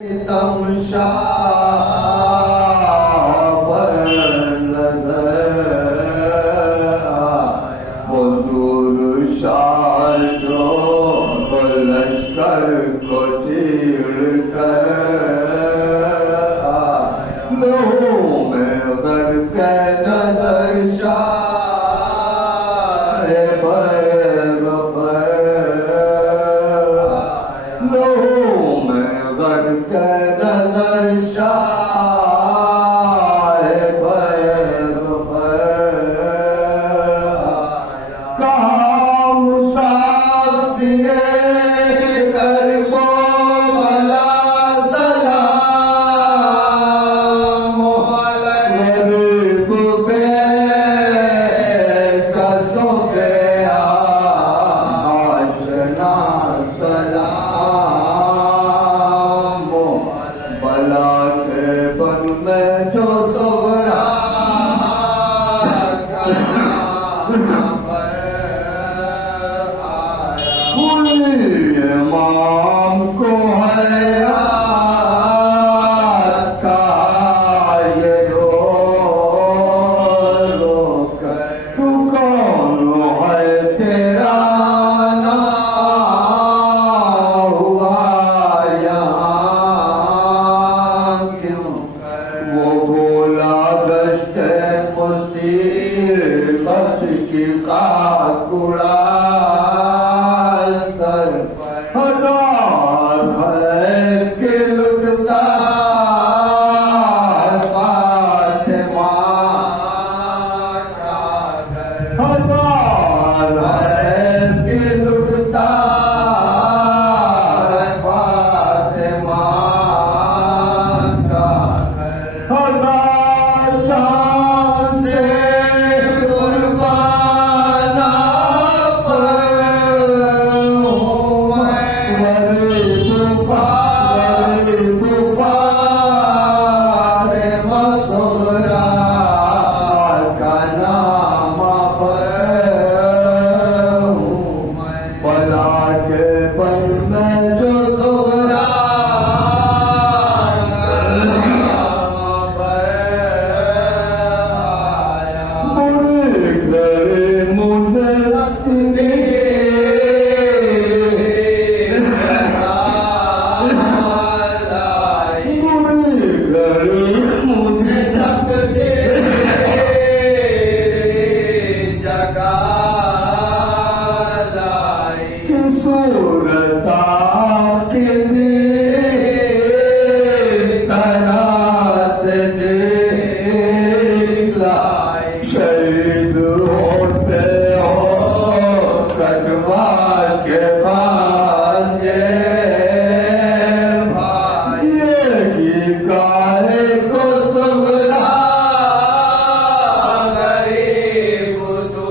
تمشا پر نظر آیا، حضور شاہ جو لشکر کو چیڑ کر آیا، لہو میں غرق نظر شاہ بیر پر آیا، لہو میں غرق نظر شاہ بیر پر آیا، کہاں مسافر کرب و بلا سلام غریب بے کس و بے آشنا سلام، بلا کے بن میں جو صغرا کا نام پر آیا، کوئی امام کو حیات کا یہ رو رو کر، تو کون ہے تیرا نہ ہوا یہاں کیوں کر، وہ بولا گشت مصیبت کی خاک اڑا سر پر، ہزار ہے کہ لٹتا فاطمہ کا گھر، ہزار ہے کہ لٹتا فاطمہ کا گھر، ہزار جان سے قربان آپ ہوں میں، غریب فاطمہ صغرا کا نام پر ہوں میں، بلا کے بن میں جو صغرا کا نام پر آیا، بڑے گھر مجھے شہید ہوتے ہو کٹوا کے بانجے بھائی، یہ کاہے کو صغرا غریب تو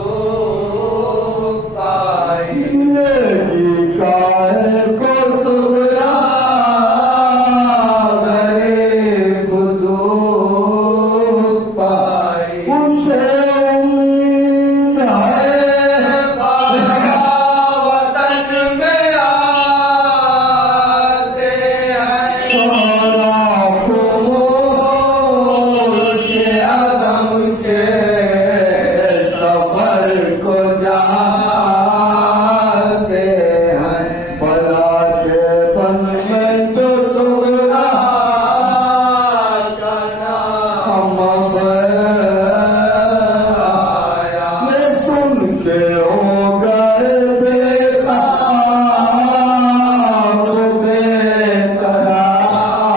پائی، یہ کاہے کو صغرا غریب تو پائی، اسے امید ہے بابا وطن میں آتے ہیں، شہرا خموش عدم کے سفر کو جاتے ہیں، بلا کے بن میں جو صغرا کا نام پر آیا، میں سن کے ہو گئے بے خواب بے قرار،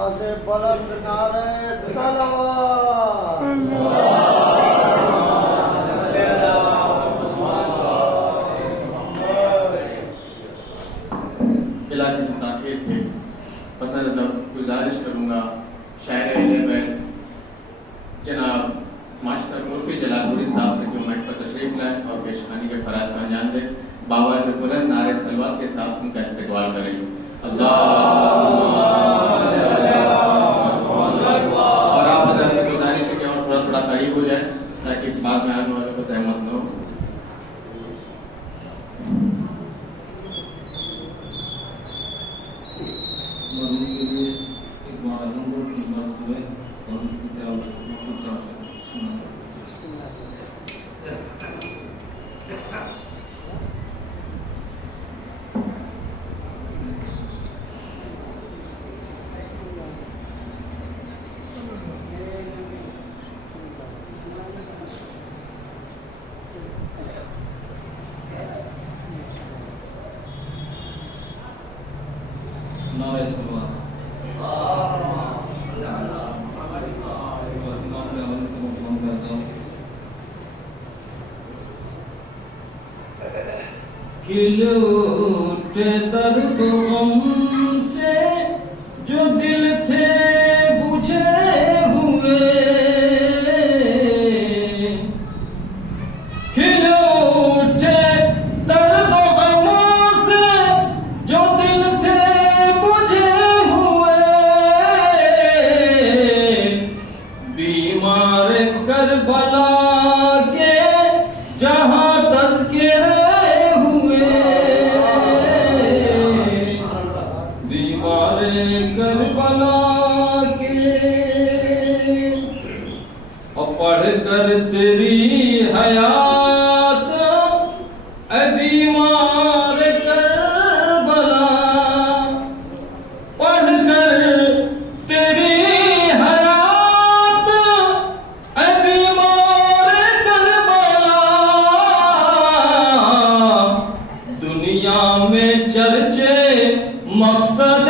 آواز بلند نعرہ صلوات. علاقے سے تاخیر تھے، پسند گزارش کروں گا شاعر اہل بیت جناب ماسٹر عرفی جلال پوری صاحب سے جو مائک پر تشریف لائیں اور پیش خانی کے فراز کا انجام دیں. بآواز بلند نعرہ صلوات کے ساتھ ان کا استقبال کریں. اور آپ حضرات سے گزارش ہے کہ اور تھوڑا تھوڑا قریب ہو جائے تاکہ اس بات میں آنے والوں کو زحمت نہ ہو. کھل اٹھے درد غم سے جو دل تھے بجھے ہوئے، کھل اٹھے درد غم سے جو دل تھے بجھے ہوئے، بیمار کربلا کے جہاں تذکرے کربلا کے، اور پڑھ کر تیری حیات اے بیمار کربلا، پڑھ کر تیری حیات اے بیمار کربلا، دنیا میں چرچے مقصد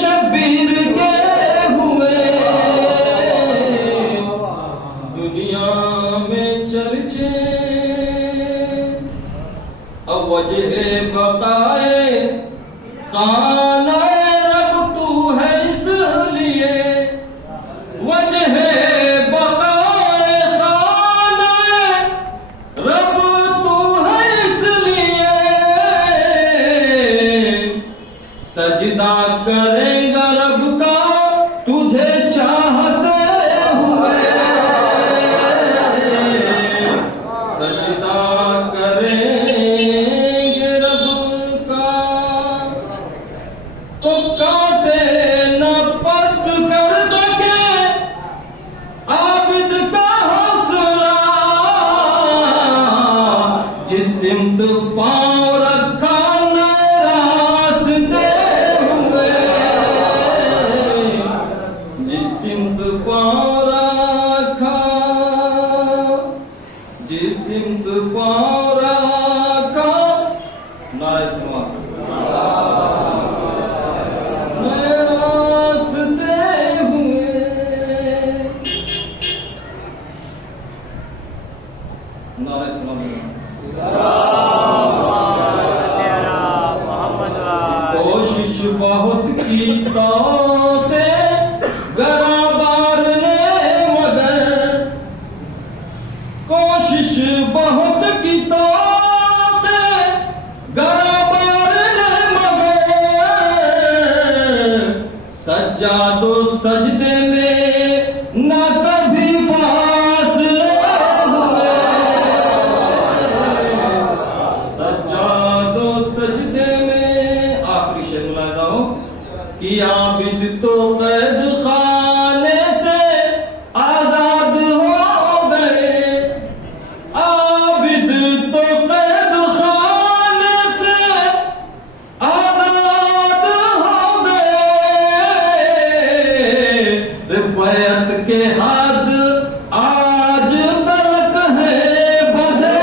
شبیر کے ہوئے، دنیا میں چرچے اب وجہ بقائے خانہ رب تو ہے اس لیے، وجہ بقائے خانہ رب تو ہے اس لیے، سجدہ کریں گا رب کا تجھے چاہتے ہوئے، سجدہ کریں گے رب کا تو کاٹے نہ پست کر سکے عابد کا حوصلہ، جس سمت پاؤں رکھا کوشش بہت کی تو گرابار نے مگر، کوشش بہت کی تو گرابار نے مگر، سجاد و سجدے میں نہ کبھی فاصلے ہوئے، سجاد و سجدے میں آخری شعر ملاحظہ ہو کہ عابد تو قید خانے سے آزاد ہو گئے، عابد تو قید خانے سے آزاد ہو گئے، روایت کے حد آج تلک ہے بدے،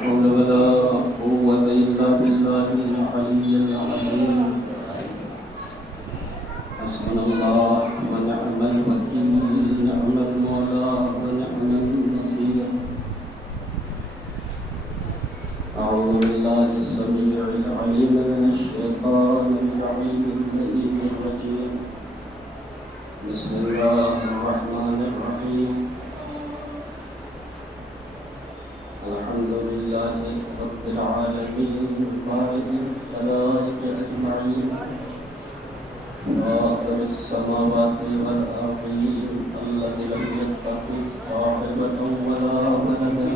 حول ولا قوة إلا بالله العلي العظيم حسبنا الله ونعم الوكيل نعم المولى ونعم النصير أعوذ بالله السميع العليم من الشيطان اللعين اللئيم الرجيم بسم الله الرحمن الرحيم الحمد لله رب العالمين خالق الخلائق أجمعين فاطر السماوات والأرضين الذي لم يتخذ صاحبة ولا ولدا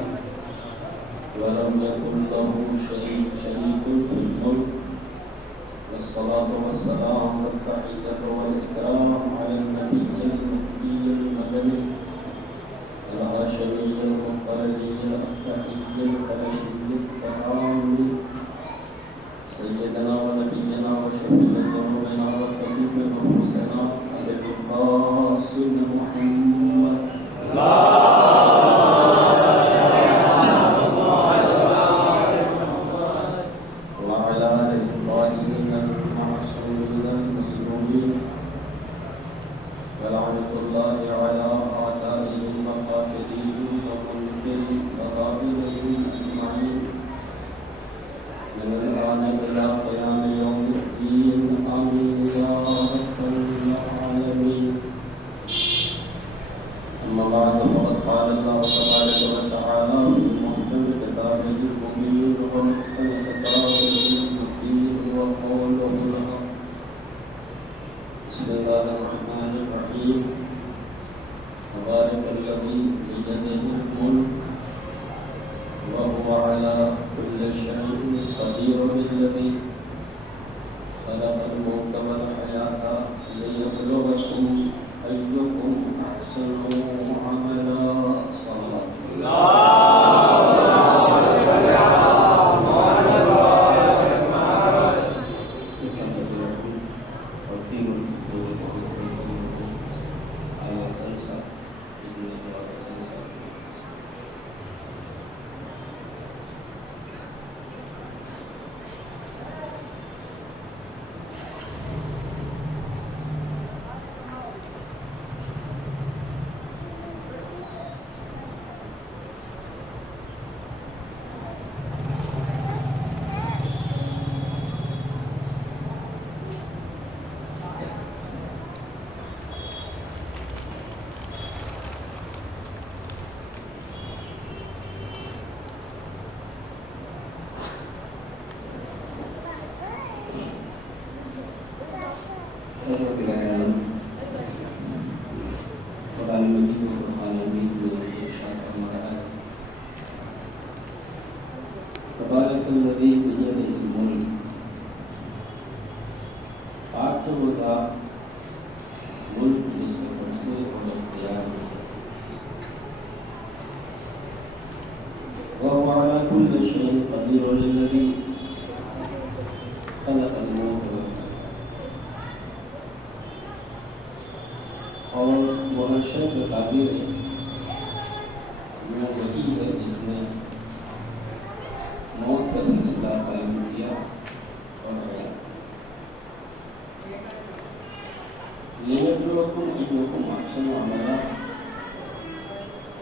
ولم يكن له شريك في الملك والصلاة والسلام والتحية والإكرام على النبي المهدي المدني الهاشمي المطلبي التحي الحبشي التهامي سيدنا ونبينا وشفيع ذنوبنا وطبيب نفوسنا أبي القاسم محمد وعلى آله الطاهرين المعصومين المظلومين ولعنة الله على أعدائهم وقاتليهم ومنكر وغابرهم أجمعين من الآن إلى قيام يوم الدين آمين يا رب العالمين أما بعد فقد قال الله تبارك وتعالى في محكم كتابه المبين ومحكم كتابه المبين وقوله الحق بسم الله الرحمن الرحيم تبارك الذي بيده الملك وهو على كل شيء قدير الذي خلق الموت والحياة ليبلوكم أيكم أحسن عملا صلى تبارك الذي بيده الملك پاک وہ ذات ملک جس کے قبضے اور اختیار میں وهو على كل شيء قدير الذي خلق الموت والحياة اور وہ ہر شے پہ قادر ہے وہ وہی ہے جس نے موت کا سلسلہ قائم کیا اور حیات لیبلوکم ایکم احسن عملا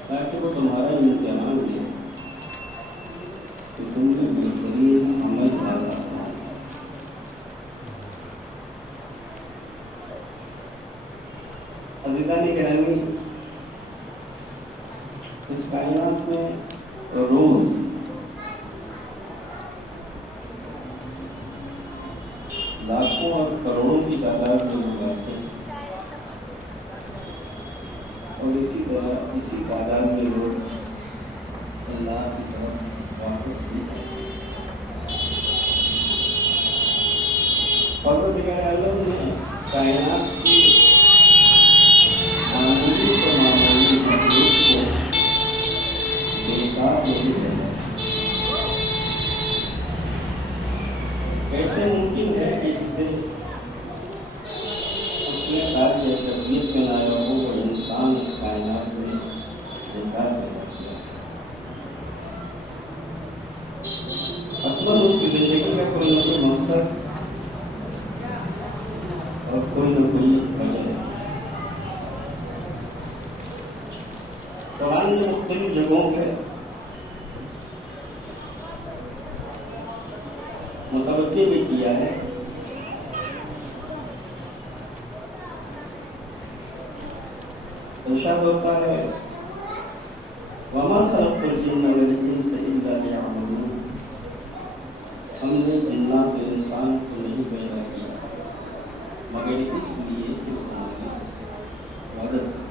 تاکہ وہ تمہارا امتحان لے کہ تم میں بہترین عمل پیدا ہو. عزیزان گرامی، اس کائنات میں روز لاکھوں اور کروڑوں کی تعداد میں لوگ آتے ہیں اور اسی طرح اسی تعداد میں لوگ اللہ کی طرف واپس بھی آتے ہیں. پروردگار عالم نے کائنات کی معمولی سے معمولی مخلوق کو بیکار نہیں رہنا. کیسے ممکن ہے کہ جسے اس نے قابل تربیت میں لایا ہو وہ انسان اس کائنات میں بیکار پیدا کیا. عموماً اس کی زندگی کا کوئی نہ کوئی مقصد اور کوئی نہ کوئی وجہ ہے۔ قرآن نے مختلف جگہوں پہ متوجہ بھی کیا ہے ارشاد ہوتا ہے وَمَا خَلَقْتُ الْجِنَّ وَالْإِنسَ إِلَّا لِيَعْبُدُونِ، ہم نے جنات و انسان کو نہیں پیدا کیا مگر اس لیے کہ وہ ہماری عبادت کریں۔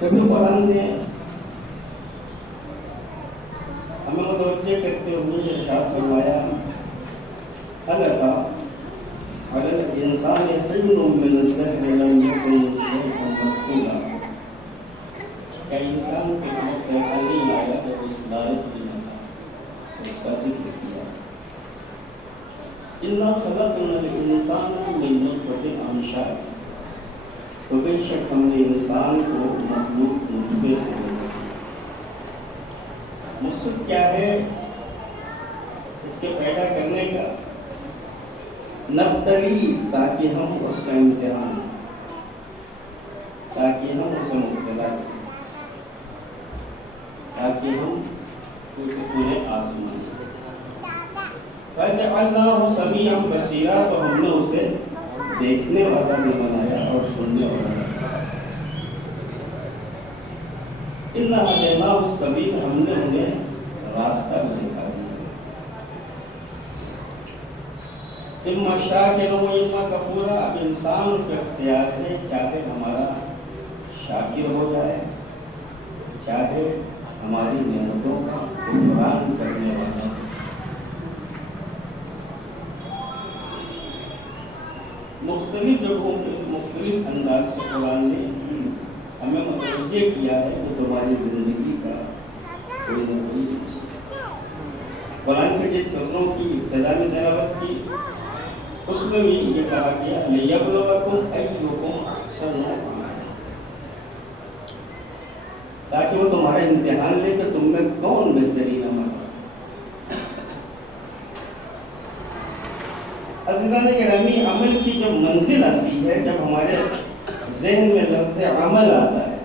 کبھی قرآن نے ہمیں متوجہ کرتے ہوئے ارشاد فرمایا حَلَقَ عَلَى الْإِنسَانِ حِينٌ مِّنَ الدَّهْرِ لَمْ يَكُن شَيْئًا مَّذْكُورًا، کہ انسان کے وقت ایسا نہیں آیا کہ وہ اس لائق بھی نہ تھا، اس کا ذکر کیا۔ إِنَّا خَلَقْنَا الْإِنسَانَ مِن نُطْفَةٍ أَمْشَاجٍ، تو بے شک ہم نے انسان کو مخلوق نطفے سے بنایا۔ مقصد کیا ہے اس کے پیدا کرنے کا؟ نبتلی، تاکہ ہم اس کا امتحان، تاکہ ہم اسے مبتلا کریں، تاکہ ہم اسے آزمائیں۔ فَجَعَلْنَاهُ سَمِيعًا بَصِيرًا، تو ہم نے اسے دیکھنے والا بھی بنایا اور سننے والا بھی۔ اِنَّا هَدَيْنَاهُ السَّبِيلَ، ہم نے انہیں راستہ دکھا دیا۔ اِمَّا شَاكِرًا وَإِمَّا كَفُورًا، اب انسان کا اختیار ہے، چاہے ہمارا شاکر ہو جائے، چاہے ہماری نعمتوں کا شکران کرنے والا۔ مختلف جگہوں پہ مختلف انداز سے قرآن نے ہمیں متوجہ کیا ہے کہ تمہاری زندگی کا کوئی نہ کوئی قرآن کے جن فضلوں کی ابتدا میں تلاوت کی اس میں بھی یہ کہا گیا لِيَبْلُوَكُمْ أَيُّكُمْ أَحْسَنُ عَمَلًا، تاکہ وہ تمہارا امتحان لے کہ تم میں کون بہترین عمل۔ عزیزان گرامی، عمل کی جب منزل آتی ہے، جب ہمارے ذہن میں لفظ عمل آتا ہے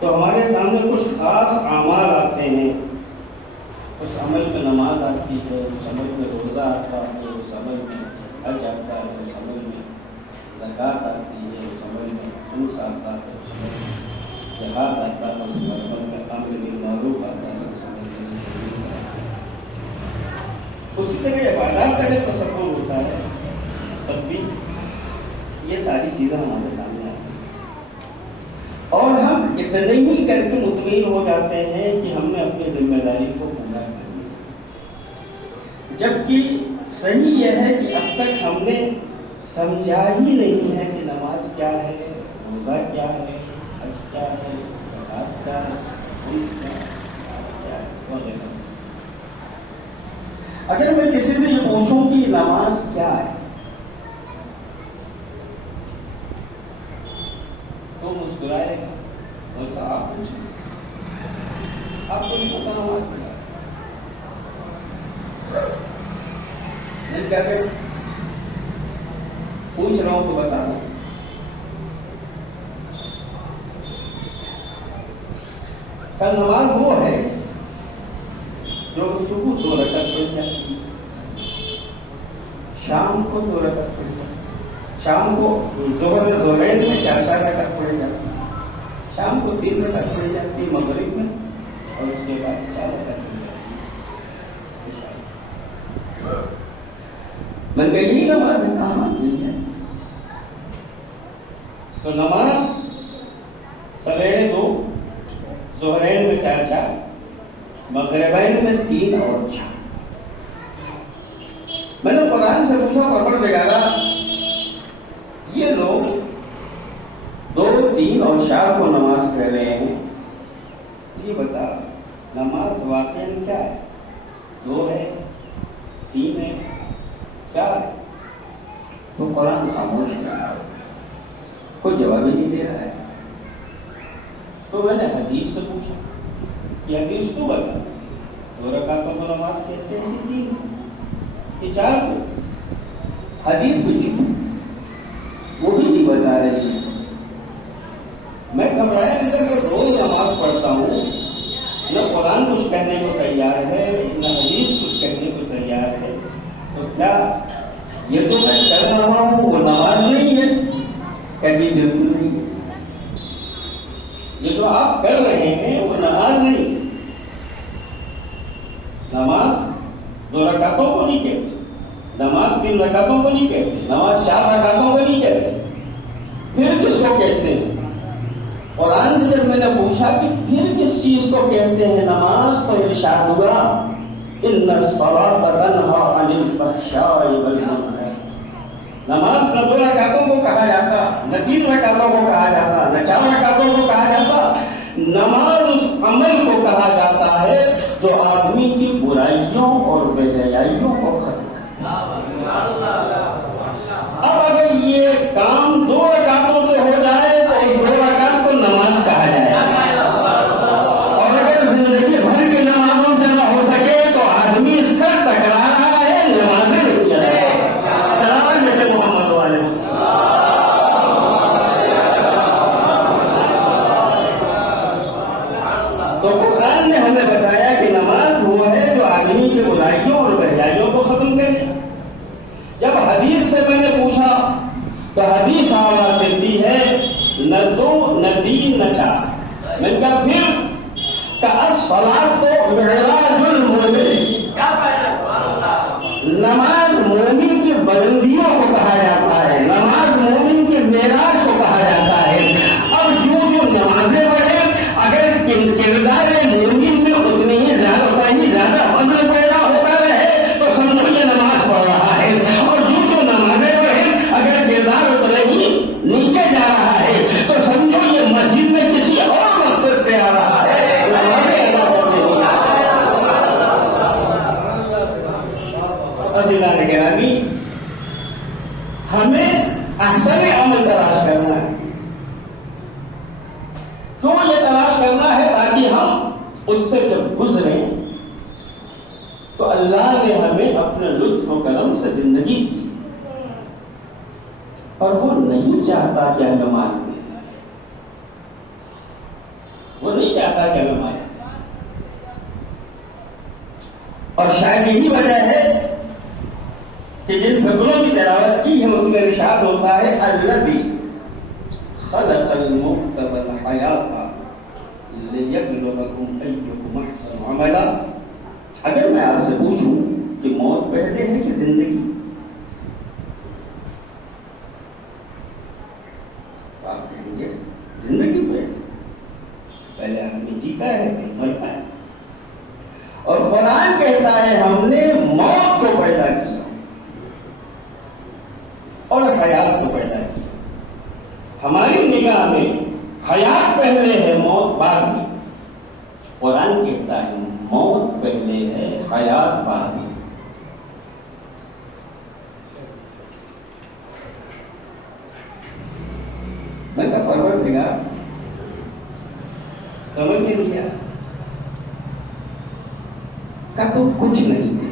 تو ہمارے سامنے کچھ خاص اعمال آتے ہیں۔ اس عمل میں نماز آتی ہے، اس عمل میں روزہ آتا ہے، اس عمل میں حج آتا ہے، اس عمل میں زکوٰۃ آتی ہے، اس عمل میں خمس آتا ہے، اس عمل میں جہاد آتا ہے، اس عمل میں امر بالمعروف آتا ہے، اس عمل میں اسی طرح عبادات کا جب تصور ہوتا ہے تب بھی یہ ساری چیزیں ہمارے سامنے آتی ہیں اور ہم اتنے ہی کر کے مطمئن ہو جاتے ہیں کہ ہم نے اپنی ذمہ داری کو پورا کر لیا، جبکہ صحیح یہ ہے کہ اب تک ہم نے سمجھا ہی نہیں ہے کہ نماز کیا ہے، روزہ کیا ہے، حج کیا ہے، زکوٰۃ کیا ہے، کیا ہے وغیرہ۔ اگر میں کسی سے یہ پوچھوں کہ نماز کیا ہے تو مسکرائے گا، اور آپ پوچھیں آپ کو نہیں پتا نماز کیا ہے، میں کیا کہ پوچھ رہا ہوں تو بتا دوں۔ کل نماز وہ ہے جو صبح 2 رکعت پڑھ جاتی ہے، شام کو 2 رکعت پڑھ جاتی ہے، شام کو ظہر ظہرین میں 4 رکعت پڑھ جاتی ہے، شام کو 3 رکعت پڑھ جاتی ہے مغرب میں، اور اس کے بعد 4 رکعت پڑھ جاتی ہے۔ میں نے کہا یہی نماز کہاں نہیں ہے؟ تو نماز سویرے 2، ظہرین میں 4، مغربین میں 3 اور 4۔ میں نے قرآن سے پوچھا پروردگارا یہ لوگ 2، 3 اور 4 کو نماز کہہ رہے ہیں، یہ بتا نماز واقعا کیا ہے؟ 2 ہے، 3 ہے، 4 ہے؟ تو قرآن خاموش ہے۔ کوئی جواب ہی نہیں دے رہا ہے. تو میں نے حدیث سے پوچھا کہ حدیث تو بتا 2 رکعتوں کو نماز کہتے ہیں کہ 3 کہ 4 کو. حدیث پوچھی وہ بھی نہیں بتا رہی ہے. میں گھبرایا اگر میں روز نماز پڑھتا ہوں نہ قرآن کچھ کہنے کو تیار ہے نہ حدیث کچھ کہنے کو تیار ہے تو کیا یہ تو میں کر رہا ہوں وہ نماز نہیں ہے؟ کہ جی بالکل نہیں. یہ جو آپ کر رہے ہیں وہ نماز نہیں. نماز 2 رکعتوں کو نہیں کہتے, نماز 3 رکعتوں کو نہیں کہتے, نماز 4 رکعتوں کو نہیں کہتے. پھر کس کو کہتے ہیں؟ قرآن سے جب میں نے پوچھا کہ پھر کس چیز کو کہتے ہیں نماز تو ارشاد ہوا ان الصلاۃ تنہی عن الفحشاء والمنکر. نماز نہ 2 رکعتوں کو کہا جاتا, نہ 3 رکعتوں کو کہا جاتا, نہ 4 رکعتوں کو کہا جاتا. نماز اس عمل کو کہا جاتا ہے جو آدمی کی برائیوں اور بے حیائیوں کو ختم کرتا. اب اگر یہ کام 2 رکعتوں سے ہو جائے تو اس 2 رکعت کو نماز کہا جائے, اور اگر زندگی بھر کی نمازوں سے نہ ہو سکے تو آدمی سر ٹکرا رہا ہے, نمازیں نہیں پڑھ رہا ہے. سلام بیٹے محمد والے. تو قرآن نے ہمیں بتایا کہ نماز وہ ہے جو آدمی کی برائیوں اور بہلائیوں کو ختم کرے. جب حدیث سے میں نے پوچھا تو حدیث آواز دیتی ہے نہ 2 نہ 3 نہ 4. میں نے کہا پھر کہ الصلاۃ تو معراج المومن, نماز مومن کی بلندیوں کو کہا جاتا ہے, نماز مومن کے معراج کو کہا جاتا ہے. اب جو نمازیں پڑھیں اگر کردار مومن میں اتنی ہی زیادہ فضل پیدا ہوتا رہے تو سمجھو یہ نماز پڑھ رہا ہے, اور جو نمازیں پڑھیں اگر کردار اتنا ہی نیچے جا رہا ہے تو سمجھو یہ مسجد میں کسی اور مقصد سے آ رہا ہے. ہمیں احسن عمل تلاش کرنا ہے. کیوں یہ تلاش کرنا ہے؟ تاکہ ہم اس سے جب گزریں تو اللہ نے ہمیں اپنے لطف و کرم سے زندگی دی, اور وہ نہیں چاہتا کہ ہمیں مار دے, وہ نہیں چاہتا کہ ہمیں مارے. اور شاید یہی وجہ ہے کہ جن فضلوں کی تلاوت کی ہم اس میں ارشاد ہوتا ہے الذی خلق الموت والحیات لیبلوکم ایکم احسن عملا. اگر میں آپ سے پوچھوں کہ موت پہلے ہے کہ زندگی, تو آپ کہیں گے زندگی پہلے آدمی جیتا ہے پھر مرتا ہے. اور قرآن کہتا ہے ہم نے موت کو پیدا کیا اور حیات کو پیدا کیا. ہماری نگاہ میں حیات پہلے ہے, موت بعد میں. قرآن کہتا ہے موت پہلے ہے, حیات بعد میں. میں کہا پروردگار سمجھ میں نہیں آیا کہ تم کچھ نہیں تھے,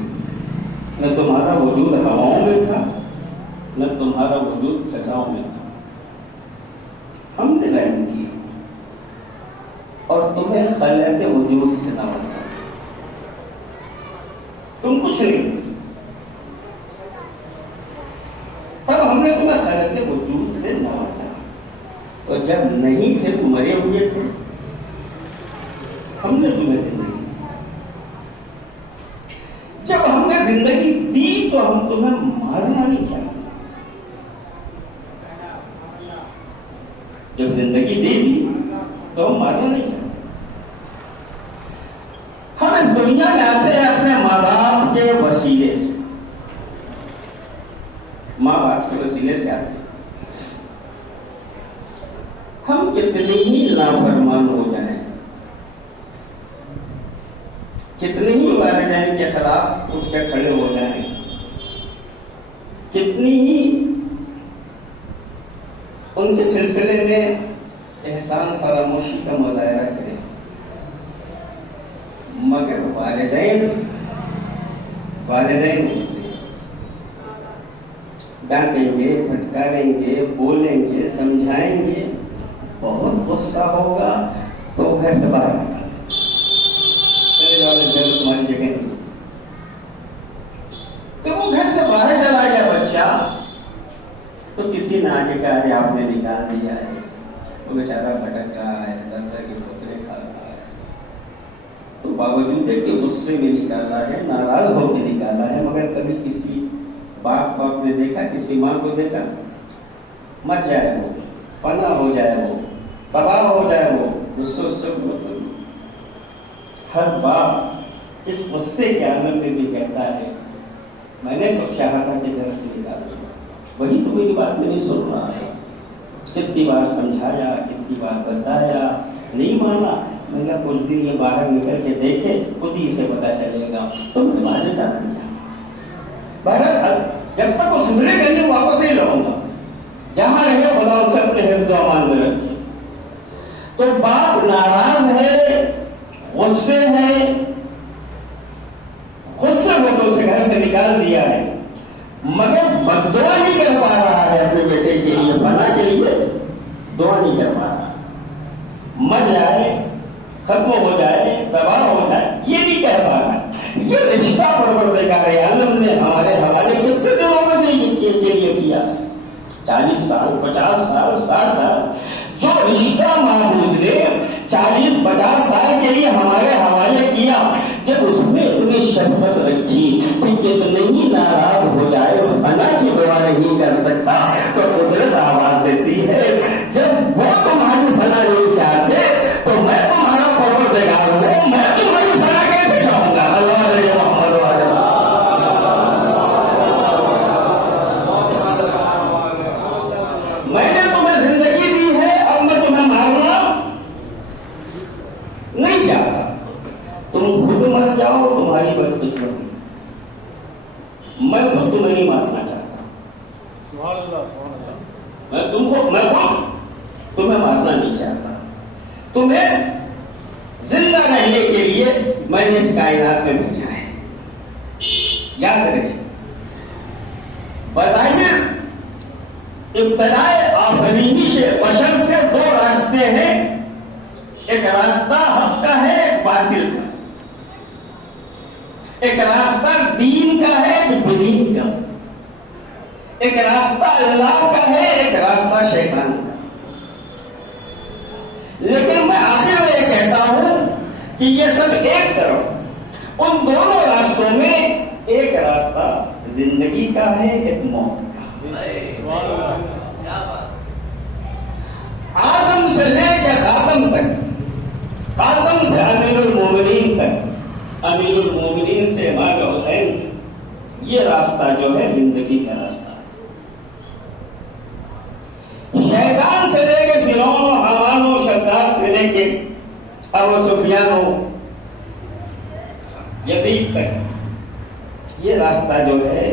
نہ تمہارا وجود ہواؤں میں تھا نہ تمہارا وجود فضاؤں میں تھا. ہم نے رحم کیا اور تمہیں خلعت وجود سے نوازا. تم کچھ نہیں, تب ہم نے تمہیں خلعت وجود سے نوازا. اور جب نہیں تھے تم مرے ہوئے تھے, ہم نے تمہیں زندگی دی. جب ہم نے زندگی دی تو ہم تمہیں مارنا نہیں چاہتے. جب زندگی دے دی تو ہم مارنا نہیں چاہتے. ہم اس دنیا میں آتے ہیں اپنے ماں باپ کے وسیلے سے, ماں باپ کے وسیلے سے آتے ہیں. ہم کتنے ہی نافرمان ہو جائیں, کتنے ہی والدین کے خلاف اٹھ کے کھڑے ہو جائیں, کتنی ہی ان کے سلسلے میں احسان فراموشی کا مظاہرہ کریں، مگر والدین ڈانٹیں گے، پھٹکاریں گے، بولیں گے، سمجھائیں گے، بہت غصہ ہوگا تو گھر سے باہر نکالیں، چلے جاؤ جب تمہاری جگہ نہیں۔ جب وہ گھر سے باہر چلا گیا بچہ تو کسی نے آگے کہا کہ آپ نے نکال دیا ہے، وہ بیچارہ بھٹک رہا ہے، در در کے ٹھوکریں کھا رہا ہے، تو باوجود کہ غصے میں نکالا ہے، ناراض ہو کے نکالا ہے، مگر کبھی کسی باپ نے دیکھا، کسی ماں کو دیکھا مر جائے وہ، فنا ہو جائے وہ، تباہ ہو جائے وہ، غصے سے ہر باپ اس غصے کے عالم میں بھی کہتا ہے میں نے تو چاہا تھا کہ گھر سے نکال دوں، وہی تو میری بات میں نہیں سن رہا ہے، کتنی بار سمجھایا، کتنی بار بتایا، نہیں مانا، میں نے کچھ دن یہ باہر نکل کے دیکھے، خود ہی اسے پتا چلے گا، تو میں باہر ڈال دیا۔ بہرحال جب تک وہ سدھرے گا نہیں واپس ہی لاؤں گا، جہاں رہے خدا اسے اپنے حفظ و امان میں رکھے۔ تو باپ ناراض ہے، غصے ہے، غصے ہو تو اسے گھر سے نکال دیا ہے، مگر بددعا نہیں کر پا رہا ہے اپنے بیٹے کے لیے، بنا کے لیے دعا نہیں کر پا رہا، مر جائے، ختم ہو جائے، تباہ ہو جائے، یہ نہیں کہہ پا رہا ہے۔ یہ رشتہ پروردگار عالم نے ہمارے حوالے کتنے دنوں میں کے لیے کیا، 40 سال، 50 سال، 60 سال، جو رشتہ معبود نے 40-50 سال کے لیے ہمارے حوالے کیا، جب اس میں اتنی شفقت رکھی کہ کتنے ہی ناراض ہو جائے فنا کی دعا نہیں کر سکتا، تو قدرت آواز دیتی ہے جب وہ تمہاری فنا نہیں چاہتے تو میں تمہارا پروردگار ہوں، میں تمہاری فنا کیسے چاہوں گا؟ اللہ علیہ محمد میں نے تمہیں زندگی دی ہے، اب میں تمہیں مارنا نہیں چاہتا، تم خود مر جاؤ، تمہاری بدقسمتی، میں خود تمہیں نہیں مارنا چاہتا، میں تمہیں مارنا نہیں چاہتا، تمہیں زندہ رہنے کے لیے میں نے اس کائنات میں بھیجا ہے۔ یاد رہے، بظاہر ابتدائے آفرینش بشر سے 2 راستے ہیں، ایک راستہ حق کا ہے، ایک باطل کا، ایک راستہ دین کا ہے، ایک بدین کا، ایک راستہ اللہ کا ہے، ایک راستہ شیطان کا۔ لیکن میں آخر میں یہ کہتا ہوں کہ یہ سب ایک طرف، ان دونوں راستوں میں ایک راستہ زندگی کا ہے، ایک موت کا۔ آدم سے لے کے خاتم تک، خاتم سے امیر المومنین تک، امیر المومنین سے امام حسین تک، یہ راستہ جو ہے زندگی کا راستہ ہے۔ شیطان سے لے کے فرعون و حامان و شداد سے لے کے ابو سفیان و یزید تک، یہ راستہ جو ہے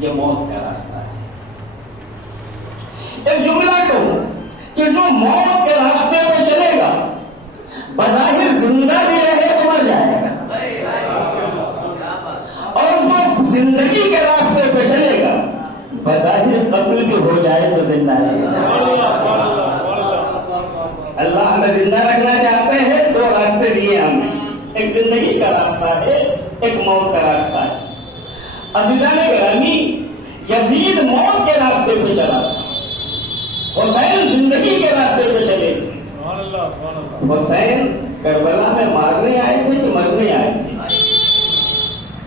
یہ موت کا راستہ ہے۔ ایک جملہ کہوں کہ جو موت کے راستے پہ چلے گا بظاہر زندہ بھی رہے تو مر جائے گا، اور جو زندگی کے راستے پہ چلے گا بظاہر قتل بھی ہو جائے تو زندہ رہے گا۔ اللہ ہمیں زندہ رکھنا چاہتے ہیں، 2 راستے دیے ہمیں، ایک زندگی کا راستہ ہے، ایک موت کا راستہ ہے۔ عزیزان گرامی، یزید موت کے راستے پہ چلا، حسین زندگی کے راستے پہ چلے تھے۔ حسین کربلا میں مارنے آئے تھے کہ مرنے آئے تھے؟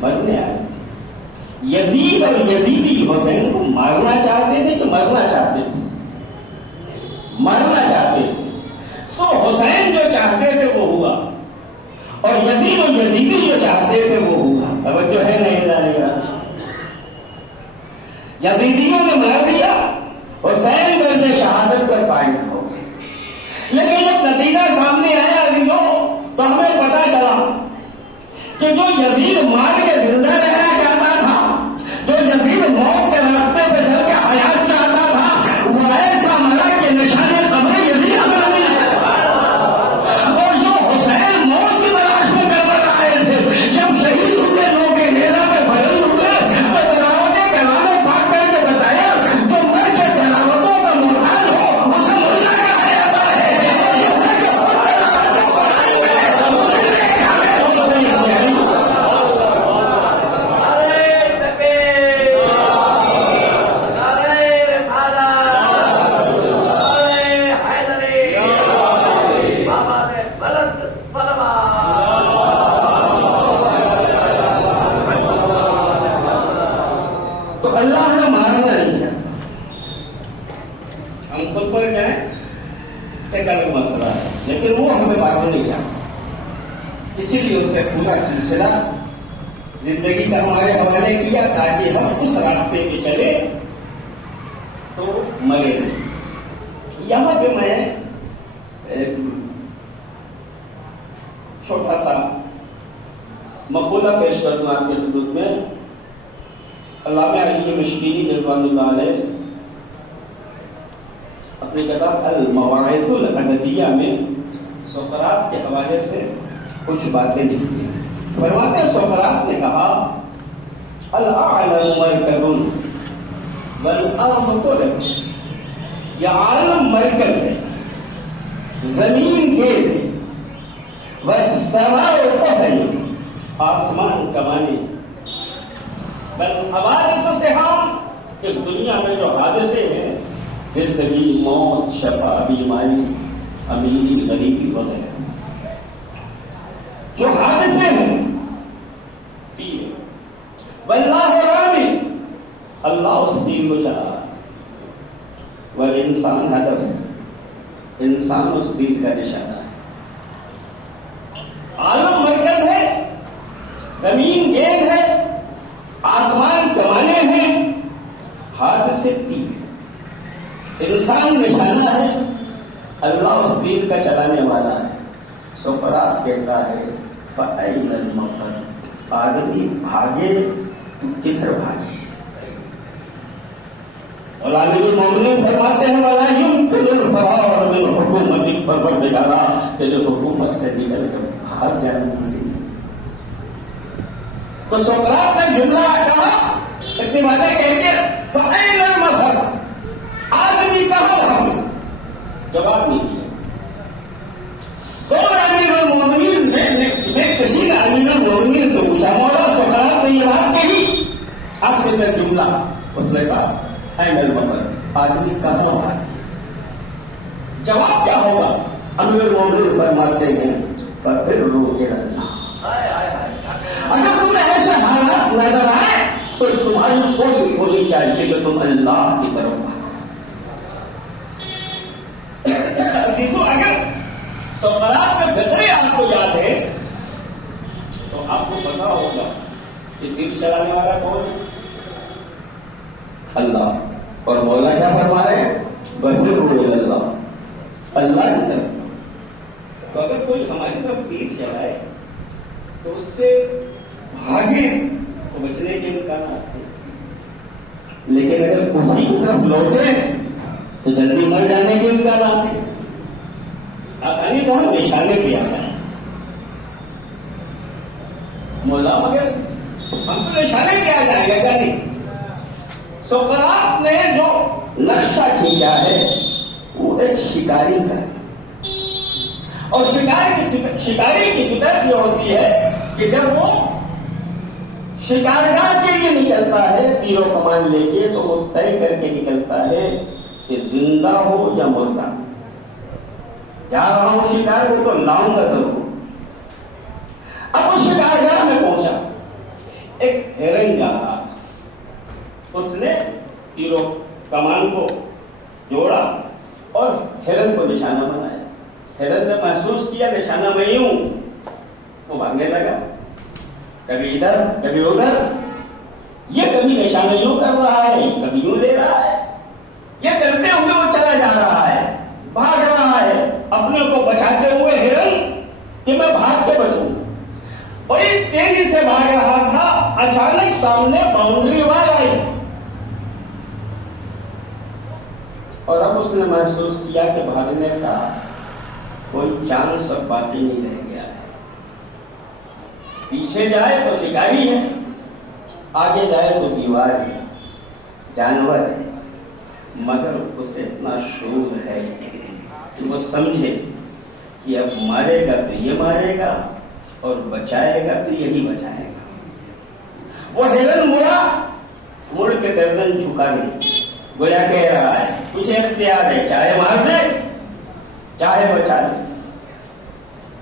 مرنے آئے تھے۔ یزید اور یزیدی حسین کو مارنا چاہتے تھے کہ مرنا چاہتے تھے؟ مرنا چاہتے تھے۔ سو حسین جو چاہتے تھے وہ ہوا، اور یزید و یزیدی جو چاہتے تھے وہ ہوا۔ توجہ ہے نہیں جانے گا؟ یزیدیوں نے مار دیا، حسین درجہ شہادت پر فائز ہو گئے۔ لیکن جب نتیجہ سامنے آیا عزیزوں تو ہمیں پتا چلا کہ جو یزید مار کے زندہ رہنا چاہتا تھا، جو یزید موت کے راستے پہ چل کے حیات چاہتا تھا، وہ ایسا مرا کہ ہم خود پر جائیں ایک الگ مسئلہ ہے، لیکن وہ ہمیں معلوم نہیں چاہتا، اسی لیے اس نے پورا سلسلہ زندگی کا ہمارے حوالے کیا تاکہ ہم اس راستے پہ چلے تو مرے نہیں۔ یہاں پہ میں ایک چھوٹا سا مقولہ پیش کر دوں آپ کے خدمت میں۔ علامہ علی مشکلی رضوان اللہ علیہ اپنی کتاب المواعظ العددیہ میں سقراط کے حوالے سے کچھ باتیں لکھی ہیں۔ فرماتے ہیں سقراط نے کہا الاعلم مرکز والارض طرف، یہ عالم مرکز ہے، زمین گیل ہے، والسماء قصر، آسمان کمانے، والحوادث سحام، اس دنیا میں جو حادثے ہیں زندگی، موت، شفا، بیماری، امیری، غریبی وغیرہ جو حادثے ہیں، واللہ رامی، اللہ اس تیر کو چلا رہا ہے، والانسان ہدف، انسان اس تیر کا نشانہ ہے۔ عالم مرکز ہے، زمین گیند ہے، آسمان کمانے ہیں، حادثے تیر، انسان نشانہ ہے، اللہ اس تیر کا چلانے والا ہے۔ سقراط کہتا ہے فَأَيْنَ الْمَفَرُّ، آدمی بھاگے تو کدھر بھاگے؟ اور عالم مومنین فرماتے ہیں وَلَا يُمْكِنُ الْفَرَارُ مِنْ حُكُومَتِ پروردگارا، تیرے حکومت سے نکل کر بھاگ جانا ممکن۔ تو سقراط نے جملہ کہا، اتنی باتیں کہہ کے فَأَيْنَ الْمَفَرُّ، آدمی کہاں بھاگے؟ جواب نہیں دیا۔ کون امیر المومنین نے کسی نے امیر المومنین سے پوچھا، مولا سقراط نے یہ بات کہی، آخر میں جملہ اس نے کہا این المفر، آدمی کہاں بھاگے؟ جواب کیا ہوگا؟ امیر المومنین فرماتے ہیں فَفِرُّوا إِلَى اللَّهِ، اگر تمہیں ایسے حالات نظر آئے تو تمہاری کوشش ہونی چاہیے کہ تم اللہ کی طرف بھاگو۔ اگر سقراط میں فطرے آپ کو یاد ہے تو آپ کو پتا ہوگا کہ تیر چلانے والا کون ہے؟ اللہ، اور مولا کیا فرما رہے ہیں؟ فَفِرُّوا إِلَى اللَّهِ، اللہ کی طرف۔ تو اگر کوئی ہماری طرف تیر چلائے تو اس سے بھاگے تو بچنے کے امکانات ہیں، لیکن اگر اسی کی طرف لوٹے تو جلدی مر جانے کے امکانات ہیں۔ آسانی سے ہم نشانے پہ آتا ہے مولا، مگر ہم تو نشانے پہ آ جائیں گے کیا نہیں؟ سقراط نے جو نقشہ کھینچا ہے وہ ایک شکاری کا ہے، اور شکاری کی فطرت یہ ہوتی ہے کہ جب وہ شکارگاہ کے لیے نکلتا ہے تیر و کمان لے کے تو وہ طے کر کے نکلتا ہے کہ زندہ ہو یا مردہ، جا رہا ہوں شکار کو تو لاؤں گا ضرور۔ اب وہ شکارگاہ میں پہنچا، ایک ہرن جا رہا تھا، اس نے تیر و کمان کو جوڑا اور ہرن کو نشانہ بنایا۔ ہرن نے محسوس کیا نشانہ میں ہوں، وہ بھاگنے لگا، کبھی ادھر کبھی ادھر، یہ کبھی نشانہ یوں کر رہا ہے کبھی یوں لے رہا ہے، یہ کرتے ہوئے وہ چلا جا رہا ہے، بھاگ رہا ہے اپنے کو بچاتے ہوئے ہرن کہ میں بھاگ کے بچوں، بڑی تیزی سے بھاگ رہا تھا، اچانک سامنے باؤنڈری وال آئی اور اب اس نے محسوس کیا کہ بھاگنے کا کوئی چانس اب باقی نہیں رہ گیا ہے۔ پیچھے جائے تو شکاری ہے، آگے جائے تو دیوار ہے، جانور ہے، مگر اسے اتنا شعور ہے کہ وہ سمجھے کہ اب مارے گا تو یہ مارے گا اور بچائے گا تو یہی بچائے گا۔ وہ ہرن مڑ کے گردن جھکا دے، گویا کہہ رہا ہے تجھے اختیار ہے، چاہے مار دے چاہے بچا دے۔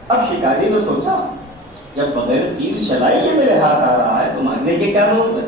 اب شکاری نے سوچا جب بغیر تیر چلائے یہ میرے ہاتھ آ رہا ہے تو مارنے کی کیا ضرورت ہے،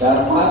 4-5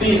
30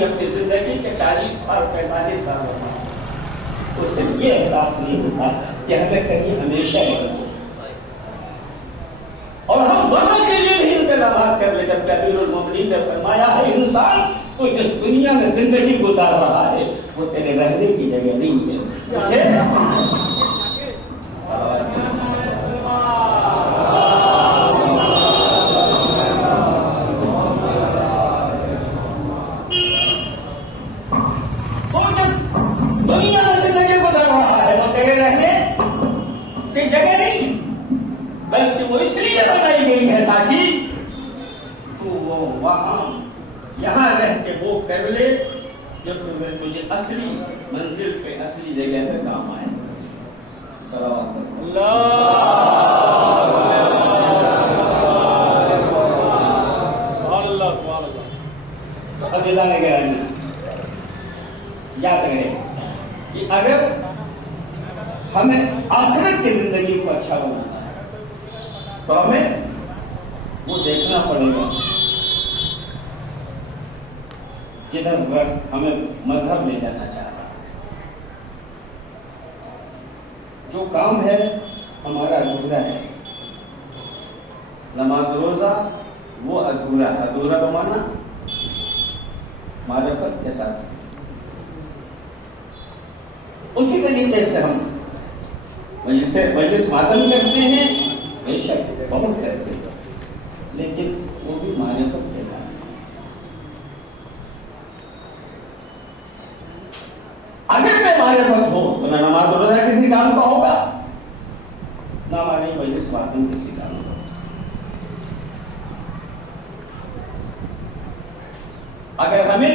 نہیں اپنی زندگی کے 40 سال 45 سال ہوتا اس سے یہ احساس نہیں ہوتا کہ ہمیں کہیں ہمیشہ رہنا اور ہم مرنے کے لیے بھی انتظامات کر لیں. جبکہ امیر المومنین نے فرمایا ہے انسان تو جس دنیا میں زندگی گزار رہا ہے وہ تیرے رہنے کی جگہ نہیں ہے. دنیا میں زندگی گزار رہا ہے وہ تیرے رہنے کی جگہ نہیں بلکہ وہ اس لیے بنائی گئی ہے تاکہ تو وہ وہاں یہاں رہ کے وہ کر لے جب تجھے اصلی منزل پہ اصلی جگہ پہ کام آئے. صلوات عزیزان گرامی یاد رہے کہ اگر ہمیں آخرت کی زندگی کو اچھا بنانا ہے تو ہمیں وہ دیکھنا پڑے گا جدھر ہمیں مذہب لے جانا چاہ رہا ہے. جو کام ہے ہمارا ادھورا ہے. نماز روزہ وہ ادھورا بمانا معرفت کے ساتھ. اسی طریقے سے ہم مجلس ماتم کرتے ہیں بے شک بہت کرتے ہیں لیکن وہ بھی معرفت کے ساتھ. اگر میں معرفت ہو تو نہ نماز روزہ کسی کام کا ہوگا نہ ہماری مجلس ماتم کسی کام کا. اگر ہمیں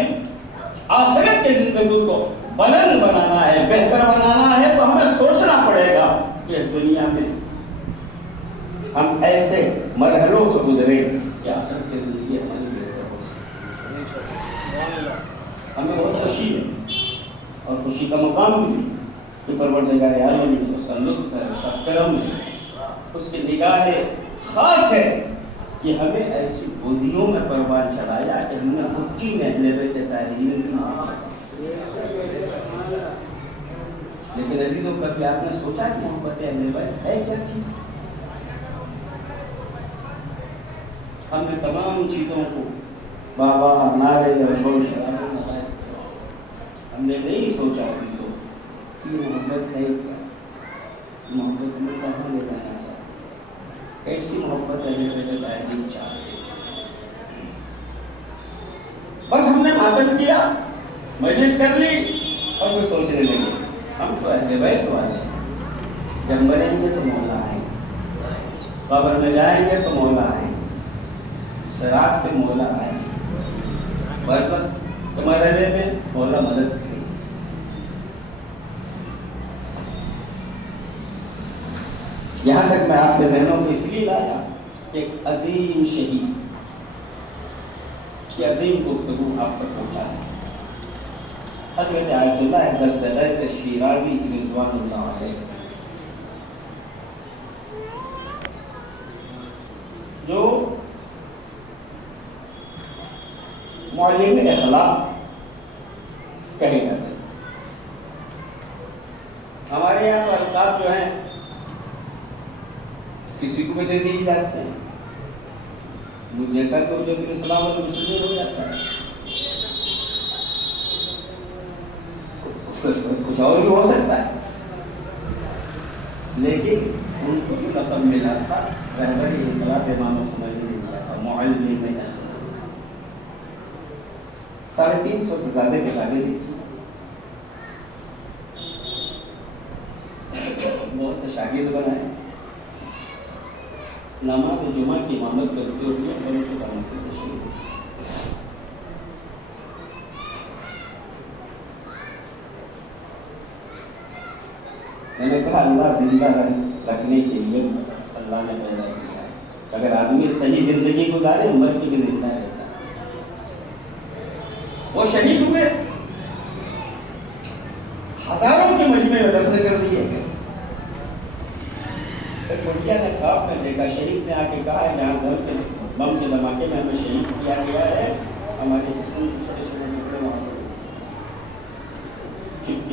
آخرت کی زندگی کو بلند بنانا ہے بہتر بنانا ہے تو ہمیں سوچنا پڑے گا کہ اس دنیا میں ہم ایسے مرحلوں سے گزرے کہ آخرت کی زندگی ہماری بہتر ہو سکے. ہمیں بہت خوشی ہے اور خوشی کا مقام بھی کہ پروردگار عالم نے اس کا لطف ہے اس کا کرم ہے اس کی نگاہ خاص ہے کہ ہمیں ایسی بودیوں میں پروان چلایا کہ ہم نے مٹی میں اہل بیت طاہرین. لیکن عزیزوں کبھی آپ نے سوچا کہ محبت اہل بیت ہے کیا چیز؟ ہم نے تمام چیزوں کو بابا نعرے اور شور شرابے میں ہم نے نہیں سوچا عزیزوں کہ محبت ہے کیا. محبت میں کہاں لے جانا چاہتا کیسی محبت اہل بیت طاہرین چاہتے. بس ہم نے ماتم کیا مجلس کر لی اور کوئی سوچنے لگے ہم تو اہل بیت والے ہیں. جب مریں گے تو مولا آئیں گے قبر میں جائیں گے تو مولا آئیں گے صراط پہ مولا آئیں گے برکت تمہارے لیے میں مولا مدد کرے. یہاں تک میں آپ کے ذہنوں کو اس لیے لایا کہ ایک عظیم شہید کی عظیم گفتگو آپ تک پہنچا ہے. حضرت آیت اللہ دستگیر شیرازی رضوان اللہ علیہ جو معلم اخلاق کہے جاتے ہیں. ہمارے یہاں تو القاب جو ہیں کسی کو بھی دے دی جاتے ہیں. جیسا کہ جو اسلام اور مسلم ہو جاتا ہے کچھ اور بھی ہو سکتا ہے لیکن ان کو جو لقب ملا تھا رہبر انقلاب امام سمجھ نہیں دیا تھا معلم اخلاق. 350 سے زیادہ کتابیں لکھی بہت شاگرد بنائے. نماز جمعہ کی امامت کرتے ہوئے بڑے کی برمتی سے شروع. میں نے کہا اللہ زندہ رکھنے کے لیے اللہ نے پیدا کیا ہے. اگر آدمی صحیح زندگی گزارے عمر کی بھی زندہ رہتا ہے. وہ شہید ہوئے ہزاروں کے مجمع میں دفن کر دیے گئے. مٹیا نے خواب میں دیکھا شہید نے آ کے کہا ہے جہاں گھر کے بم کے دھماکے میں ہمیں شہید کیا گیا ہے ہمارے جسم چھوٹے چھوٹے ٹکڑے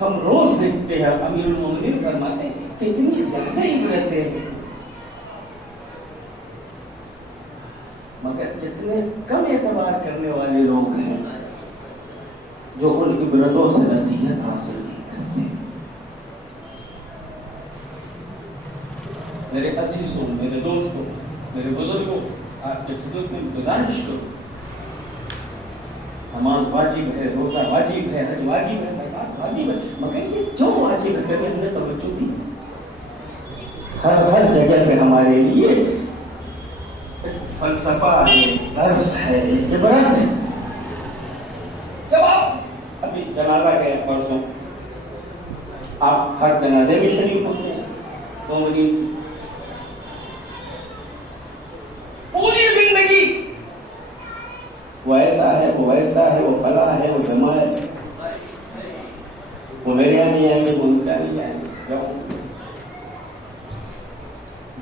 ہم روز دیکھتے ہیں امیر المومنین فرماتے ہیں کتنی زیادہ عبرتیں ہیں، مگر کتنے کم اعتبار کرنے والے لوگ ہیں جو ان عبرتوں سے نصیحت حاصل نہیں کرتے۔ میرے عزیزوں، میرے دوستوں، میرے بزرگوں، آپ کے خدمت میں گزارش کرو، نماز واجب ہے، روزہ واجب ہے، حج واجب ہے، زکات واجب ہے، مگر یہ کیوں واجب ہے کہ ہم نے توجہ دی؟ ہر جگہ پہ ہمارے لیے فلسفہ ہے، درس ہے، عبرت ہے۔ جب آپ ابھی جنازہ کے پرسوں آپ ہر جنازے میں شریک ہوتے ہیں، مومنین پوری زندگی وہ ایسا ہے، وہ ایسا ہے، وہ فلاں ہے، وہ جماعت ہے، وہ میرے یہاں نہیں آئیں گے، وہ ان کا نہیں آئیں گے۔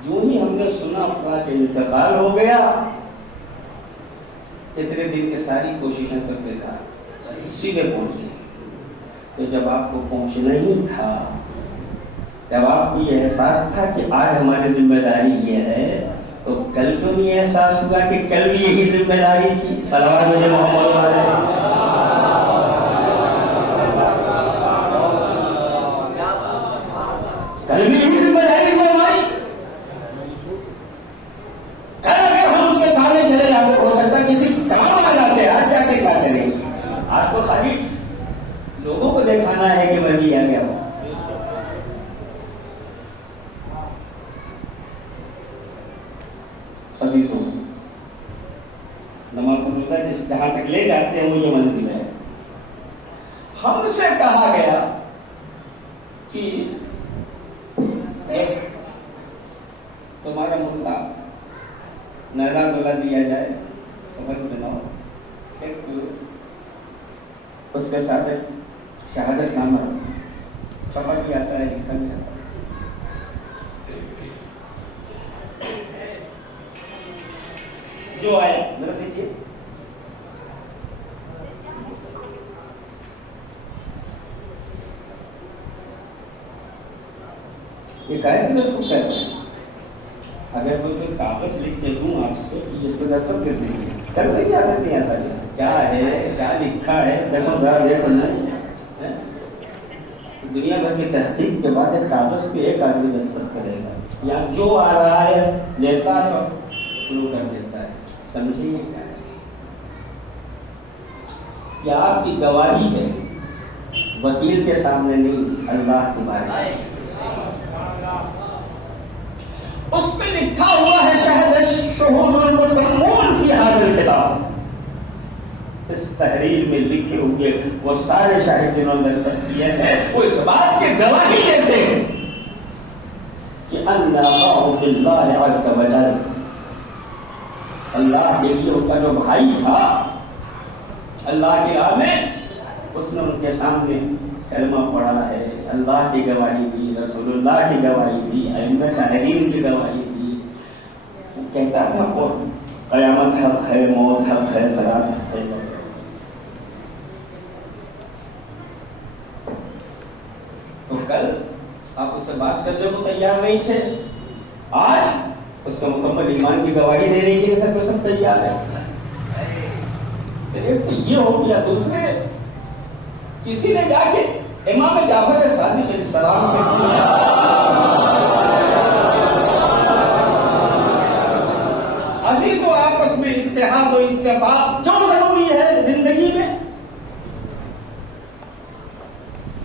جو ہی ہم نے سنا اپنا کہ انتقال ہو گیا، اتنے دن کی ساری کوششیں سب بیکار، سیدھے پہنچ گئے۔ تو جب آپ کو پہنچنا ہی تھا، جب آپ کو یہ احساس تھا کہ آج ہماری ذمہ داری یہ ہے، تو کل کیوں نہیں احساس ہوا کہ کل بھی یہی ذمہ داری تھی؟ صلوات مجھے محمد علیہ، کل بھی یہی ذمہ داری تھی ہماری۔ کل اگر ہم اس کے سامنے چلے جاتے، ہو سکتا کسی کام آ جاتے، آج جا کے کیا کریں؟ آج کو خالی لوگوں کو دکھانا ہے کہ میں بھی آ گیا ہوں۔ عزیزوں، نماز پڑھنا جس جہاں تک لے جاتے ہیں وہ یہ منزل ہے۔ ہم سے کہا گیا کہ تمہارا ملکہ نہلا دھلا دیا جائے، خبر بناؤ، اس کے ساتھ شہادت نامہ چھپا بھی آتا ہے، لکھا بھی آتا ہے۔ جو آئے ذرا دیجیے، یہ قائد نے اس کو کہتے ہیں، اگر کوئی کاغذ لکھ کے دوں آپ سے، اس پہ دستخط کر دیجیے، کر دیجیے، آ جاتے ہیں ایسا کیا ہے، کیا لکھا ہے، دیکھو ذرا دیکھو نا۔ دنیا بھر کی تحقیق کے بعد ایک کاغذ پہ ایک آدمی دستخط کرے گا، یا جو آ رہا ہے لیتا ہے اور شروع کر دیتا ہے۔ سمجھیے کیا ہے؟ یہ آپ کی گواہی ہے، وکیل کے سامنے نہیں، اللہ کی بارگاہ۔ اس پہ لکھا ہوا ہے شہد الشہود المسمون فی ھذا الکتاب، اس تحریر میں لکھے ہوئے وہ سارے شاہد جنہوں نے دستخط کیے ہیں، وہ اس بات کی گواہی دیتے ہیں کہ ان اخاہ فی اللہ عز وجل، اللہ کے لیے ان کا جو بھائی تھا اللہ کی راہ میں، اس نے ان کے سامنے کلمہ پڑھا ہے، اللہ کی گواہی دی، رسول اللہ کی گواہی دی، ائمہ تحریر کی گواہی دی۔ وہ کہتا تھا اور قیامت حق ہے، موت حق ہے، صراط حق ہے۔ تو کل آپ اس سے بات کرنے کو تیار نہیں تھے، آج اس کا مکمل ایمان کی گواہی دینے کے لیے سب تیار ہے۔ ایک تو یہ ہو گیا، دوسرے کسی نے جا کے امام جعفر صادق علیہ السلام سے پوچھا، عزیزو آپس میں اتحاد و اتفاق کیوں ضروری ہے زندگی میں؟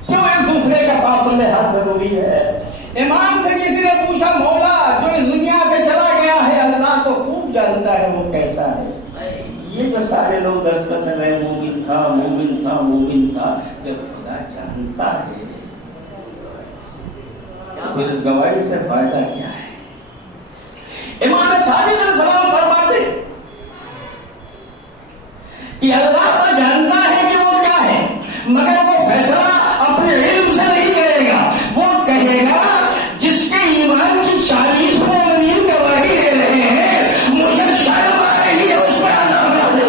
کیوں ایک دوسرے کا فاصلہ حد ضروری ہے؟ امام سے کسی نے پوچھا، مولا جو اس دنیا سے چلا گیا ہے اللہ تو خوب جانتا ہے وہ کیسا ہے۔ یہ جو سارے لوگ دستخط کر رہے ہیں، مومن تھا، مومن تھا، مومن تھا، جب خدا جانتا ہے پھر اس گواہی سے فائدہ کیا ہے؟ امام صادق علیہ السلام فرماتے کہ اللہ تو جانتا ہے کہ وہ کیا ہے، مگر وہ فیصلہ اپنے علم سے نہیں کرے گا، وہ کہے گا جس کے ایمان کی 40 مومنین گواہی دے رہے ہیں، مجھے شرم آ رہی ہے اس پر اللہ دے۔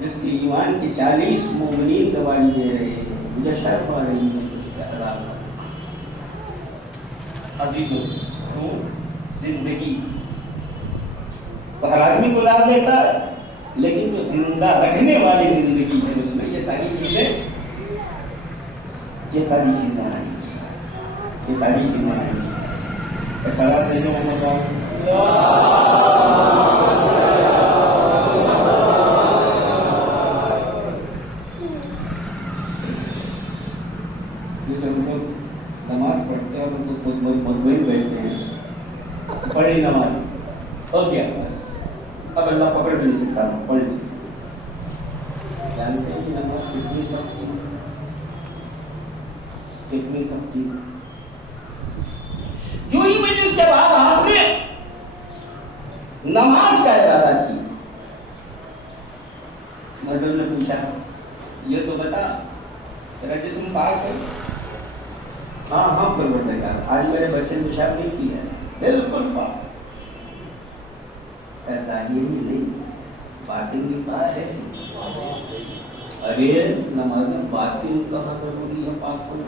جس کے ایمان کی 40 مومنین گواہی دے رہے ہیں، مجھے شرم آ رہی ہے اس کے عذاب عزیزوں زندگی تو ہر آدمی کو لا دیتا ہے، لیکن جو زندہ رکھنے والی زندگی ہے اس میں یہ ساری چیزیں آئی، ایسا بات نہیں ہے۔ نماز پڑھتے ہیں اور خود مطمئن بیٹھتے ہیں، پڑھی نماز ہو گیا بس، اب اللہ پکڑ بھی نہیں سکتا، پڑھ لی۔ جانتے ہیں کہ نماز کتنی سخت چیز ہے، کتنی سخت چیز ہے۔ جو ہی مجلس کے بعد آپ نے نماز کا ارادہ کیا، مدن نے پوچھا یہ تو بتا تیرا جسم پاک ہے؟ ہاں پروردگار، آج میرے بچے نے پیشاب نہیں کیا ہے، بالکل پاک۔ ایسا ہی نہیں، باطن بھی پاک ہے۔ ارے نماز میں باطن کہاں ضروری ہے پاک کو؟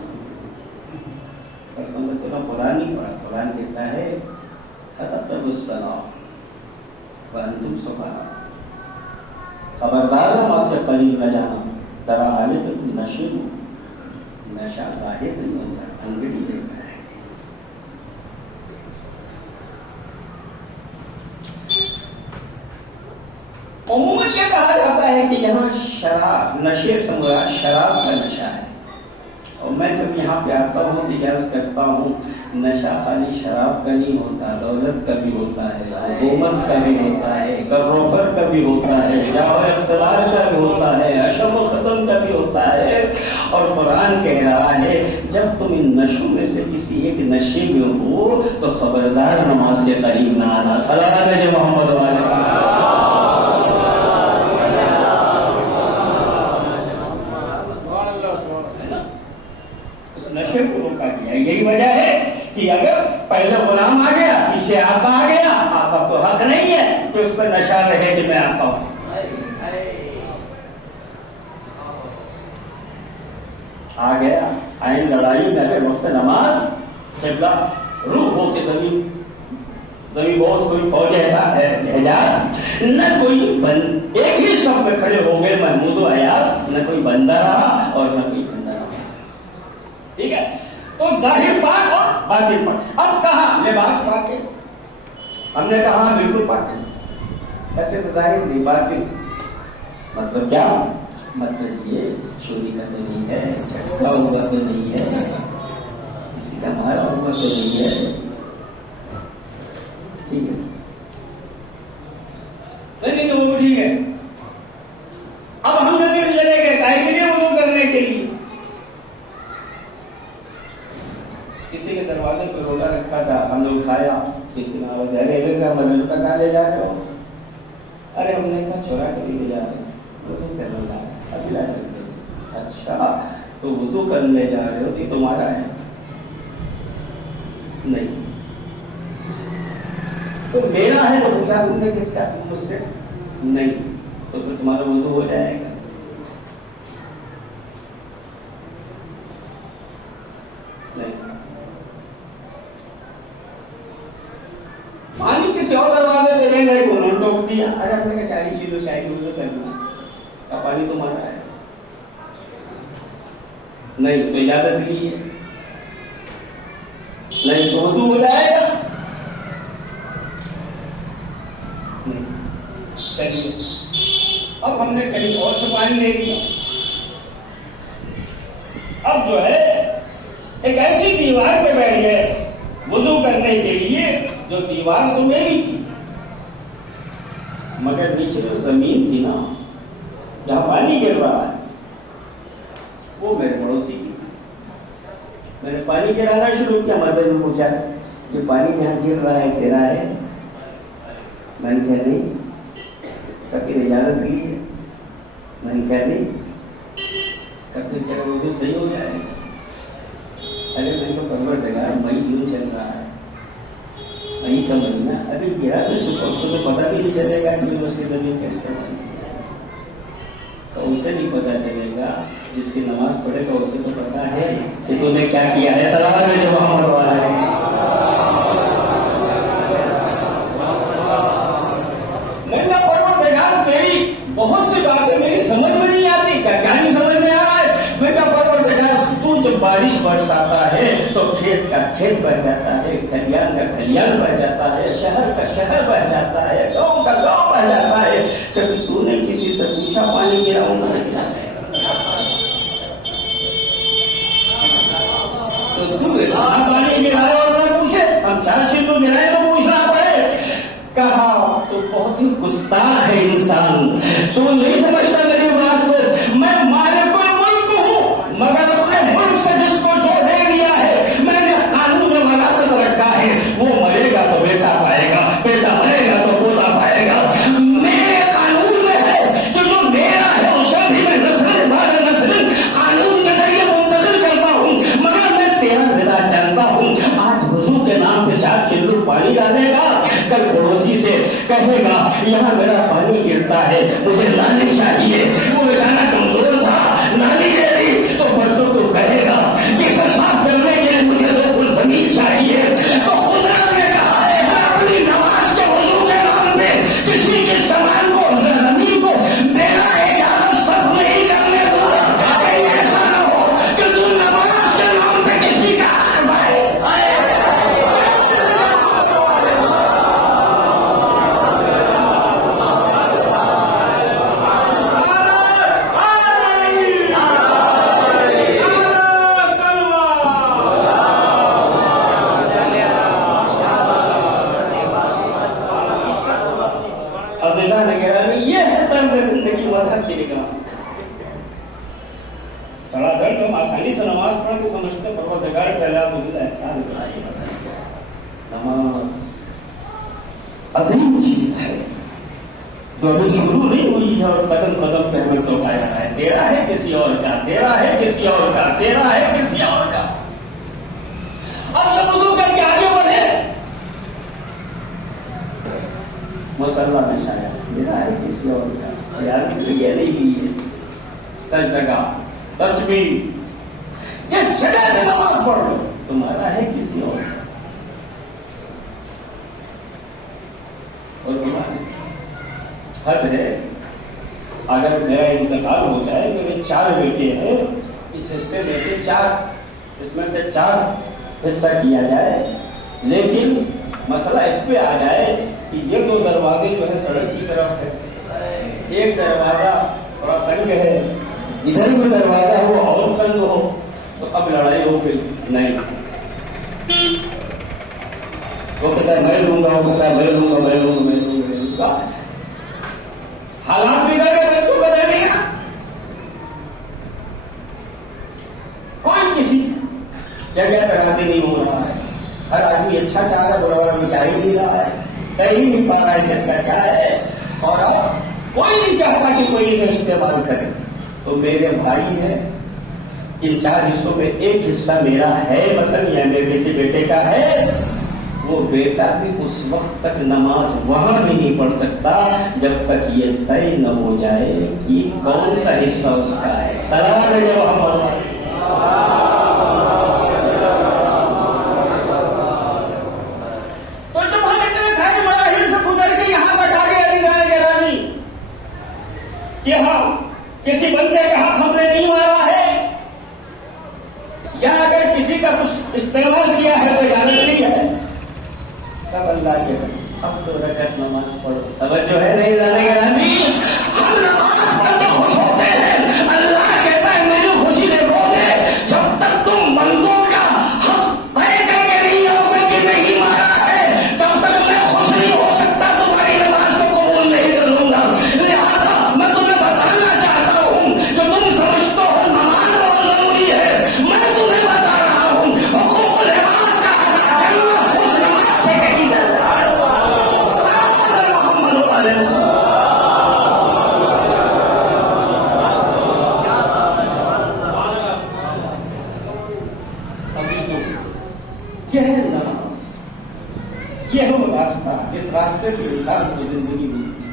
قسم تو قرآن نہیں پڑھا، قرآن کہتا ہے خطبتم الصلاۃ وانتم سکارى، خبردار نماز کے قریب نہ جانا، ترا حالت نشے میں، نشہ ظاہر نہیں ہوتا، انگڑی دیتا ہے۔ عموماً یہ کہا جاتا ہے کہ یہاں شراب، نشے سے مراد شراب کا نشہ ہے، اور میں جب یہاں پہ آتا ہوں تو عرض کرتا ہوں نشہ خالی شراب کا نہیں ہوتا، دولت کا بھی ہوتا ہے، حکومت کا بھی ہوتا ہے، کروفر کا بھی ہوتا ہے، جاہ اقتدار کا بھی ہوتا ہے، عشم و ختم کا بھی ہوتا ہے۔ اور قرآن کہہ رہا ہے جب تم ان نشوں میں سے کسی ایک نشے میں ہو تو خبردار نماز کے قریب نہ آنا۔ صلوات علی محمد و علیہ نشے کو روکا گیا۔ یہی وجہ ہے کہ اگر پہلے غلام آ گیا، پیچھے آقا آ گیا، آقا کو حق نہیں ہے کہ اس پہ نشہ رہے کہ میں آقا ہوں۔ آ گیا آئین لڑائی میں سے وقت نماز قبلہ روح ہو کے زمین بہت سوئی فوج احجاز، نہ کوئی ایک ہی صف میں کھڑے ہو گئے محمود و عیاض، نہ کوئی بندہ رہا اور نہ کوئی بندہ رہا۔ ٹھیک ہے، تو ظاہر پاک اور باطن پاک۔ اب کہا لباس پاک ہے، ہم نے کہا بالکل پاک ہے، ایسے تو ظاہر نہیں، باطن مطلب کیا؟ مطلب یہ چوری کا تو نہیں ہے، جھٹکا ہوا تو نہیں ہے، کسی کا مارا ہوا تو نہیں ہے، ٹھیک ہے، لیکن وہ ٹھیک ہے۔ اب ہم نے چلے گئے کائے کے لیے وضو کرنے کے لیے، کسی کے دروازے پہ رولا رکھا تھا، ہم نے اٹھایا، کسی نے آواز مدد تک آ لے جا رہے ہو؟ ارے ہم نے کہا چورا کر لے جا رہے وضو کرنے لا ابھی لا کر۔ اچھا تو وضو کرنے جا رہے ہو تو یہ تمہارا ہے؟ نہیں۔ تو میرا ہے تو پوچھا تم نے کس کا؟ مجھ سے نہیں، تو پھر تمہارا وضو ہو جائے گا؟ نہیں۔ پانی کسی اور دروازے پہ لے گئے، انہوں نے ٹوک دیا، ارے ہم نے کہا شاہی چیزوں شاہی وضو کرنا، کا پانی تمہارا ہے؟ نہیں، تو اجازت لی ہے؟ نہیں، تو وضو ہو جائے گا؟ چلیے اب ہم نے کہیں اور سے پانی لے لیا، اب جو ہے ایک ایسی دیوار پہ بیٹھ گئے وضو کرنے کے لیے جو دیوار تو میری تھی، مگر نیچے جو زمین تھی نا جہاں پانی گر رہا ہے وہ میرے پڑوسی کی تھی۔ میں نے پانی گرانا شروع کیا، مدر نے پوچھا یہ پانی جہاں گر رہا ہے تیرا ہے؟ میں نے کہا نہیں۔ کبھی اجازت دی ہے؟ میں نے کہا نہیں۔ کبھی تیرا وضو صحیح ہو جائے گا؟ ارے میں کو پروردگار مئی جون چل رہا ہے، مئی کا مہینہ ابھی گرا تو اس کو تو پتہ بھی نہیں چلے گا کہ اس کی زمین کا استعمال تو اسے بھی پتا چلے گا، جس کی نماز پڑھے گا اسے تو پتا ہے کہ تم نے کیا کیا ہے۔ سلام علیہ محمد والا ہے۔ تیری بہت سی باتیں میری سمجھ میں نہیں آتی، کیا نہیں سمجھ میں آ رہا ہے؟ بیٹا پروردگار تو جب بارش برساتا ہے تو کھیت کا کھیت بہ جاتا ہے، کھلیان کا کھلیان بہ جاتا ہے، شہر کا شہر بہ جاتا ہے، گاؤں کا گاؤں بہ جاتا ہے۔ کبھی تو نے کسی سے پوچھا پانی گراؤں گا تو تم پانی گرائے اور نہ پوچھے، ہم 4 سندو گرائے تو پوچھنا پڑے۔ کہا تو بہت ہی گستاخ ہے انسان، تو نہیں سمجھتا میری بات کو۔ میں مالک الملک ہوں، مگر اپنے ملک سے جس کو جو دے دیا ہے میں نے قانون میں وراثت رکھا ہے، وہ مرے گا تو بیٹا پائے گا، بیٹا مرے گا تو پوتا پائے گا۔ میرے قانون میں ہے کہ جو میرا ہے اسے بھی میں نسل بعد نسل قانون کے ذریعے منتقل کرتا ہوں، مگر میں تیرا بلا جانتا ہوں۔ آج وضو کے نام پہ 4 چلو پانی ڈالے گا، کل پڑوسی سے کہے گا یہاں میرا پانی گرتا ہے مجھے نالی چاہیے، وہ بیچارہ کمزور تھا نالی دے دی، تو پرسوں تو کہے گا کہ صاف کرنے کے لیے مجھے 2 فل زمین چاہیے۔ تو خدا نے کہا میں اپنی نماز کے وضو کے نام پہ کسی کے سامان کو زمین کو میرا اجازت صرف نہیں کرنے دوں گا۔ کہیں ایسا نہ ہو کہ تو نماز کے نام پہ کسی کا حق بھائے۔ آسانی سے نماز پڑھ کے سمجھتے پروردگار پہلا نماز عظیم چیز ہے جو ابھی شروع نہیں ہوئی ہے اور قدم قدم پہ ہمیں تو پایا ہے۔ تیرا ہے کسی اور کا، تیرا ہے کسی اور کا، تیرا ہے کسی اور کا۔ اب جب وضو کر کے آگے بڑھے مصلی میں شاید میرا ہے کسی اور کا، یاد یہ نہیں لی ہے سجدہ تسبیح جس جگہ میں نماز پڑھ لو تمہارا ہے کسی اور کا، اور تمہارا حد ہے۔ اگر میرا انتقال ہو جائے، میرے 4 بیٹے ہیں، اس حصے میں سے 4 اس میں سے 4 حصہ کیا جائے، لیکن مسئلہ اس پہ آ جائے کہ یہ 2 دروازے جو ہے سڑک کی طرف ہے، ایک دروازہ تھوڑا تنگ ہے، ادھر بھی دروازہ ہو اور تنگ ہو، تو اب لڑائی ہو گئی نہیں، وہ کہتا ہے میں لوں گا، وہ کہتا ہے میں لوں گا، میں لوں گا، میں لوں گا، میں لوں گا۔ حالات بگڑ گئے، بچوں کو دے دیا، کوئی کسی جگہ پہ راضی نہیں ہو رہا ہے، ہر آدمی اچھا چاہ رہا ہے، برا برا چاہ ہی نہیں رہا ہے، کہیں نہیں پا رہا ہے کہ اس کا کیا ہے، اور اب کوئی نہیں چاہتا کہ کوئی اسے استعمال کرے۔ تو میرے بھائی ہے، ان 4 حصوں میں ایک حصہ میرا ہے، مثلا یا میرے کسی بیٹے کا ہے، وہ بیٹا بھی اس وقت تک نماز وہاں بھی نہیں پڑھ سکتا جب تک یہ طے نہ ہو جائے کہ کون سا حصہ اس کا ہے۔ سلام علیہ محمد۔ تو جب ہم اتنے سارے مراحل سے گزر کے یہاں تک آ گئے گرانی کہ ہاں کسی بندے کا حق ہم نے نہیں مارا ہے، یا اگر کسی کا کچھ استعمال کیا ہے تو جانت نہیں ہے، تب اللہ کے اب 2 رکعت نماز پڑھو۔ توجہ ہے نہیں لانے کا نبی؟ ہم نماز پڑھ کے خوش ہوتے ہیں، اللہ کہتا ہے میری خوشی دیکھو گے جب تک تم بندوں کا حق طے کر کے نہیں آؤ گے کہ نہیں مارا ہے، تب تک میں خوش نہیں ہو سکتا، تمہاری نماز کو قبول نہیں کروں گا۔ لہٰذا میں تمہیں بتانا چاہتا ہوں کہ تم سمجھتے ہو نماز بہت ضروری ہے، میں تمہیں بتا رہا ہوں حقوق العباد کا ادا کرنا اس نماز سے کہیں زیادہ ہے۔ محمد علیہ یہ ہے نماز، یہ ہے وہ راستہ جس راستے کی انسان کو زندگی ملتی ہے،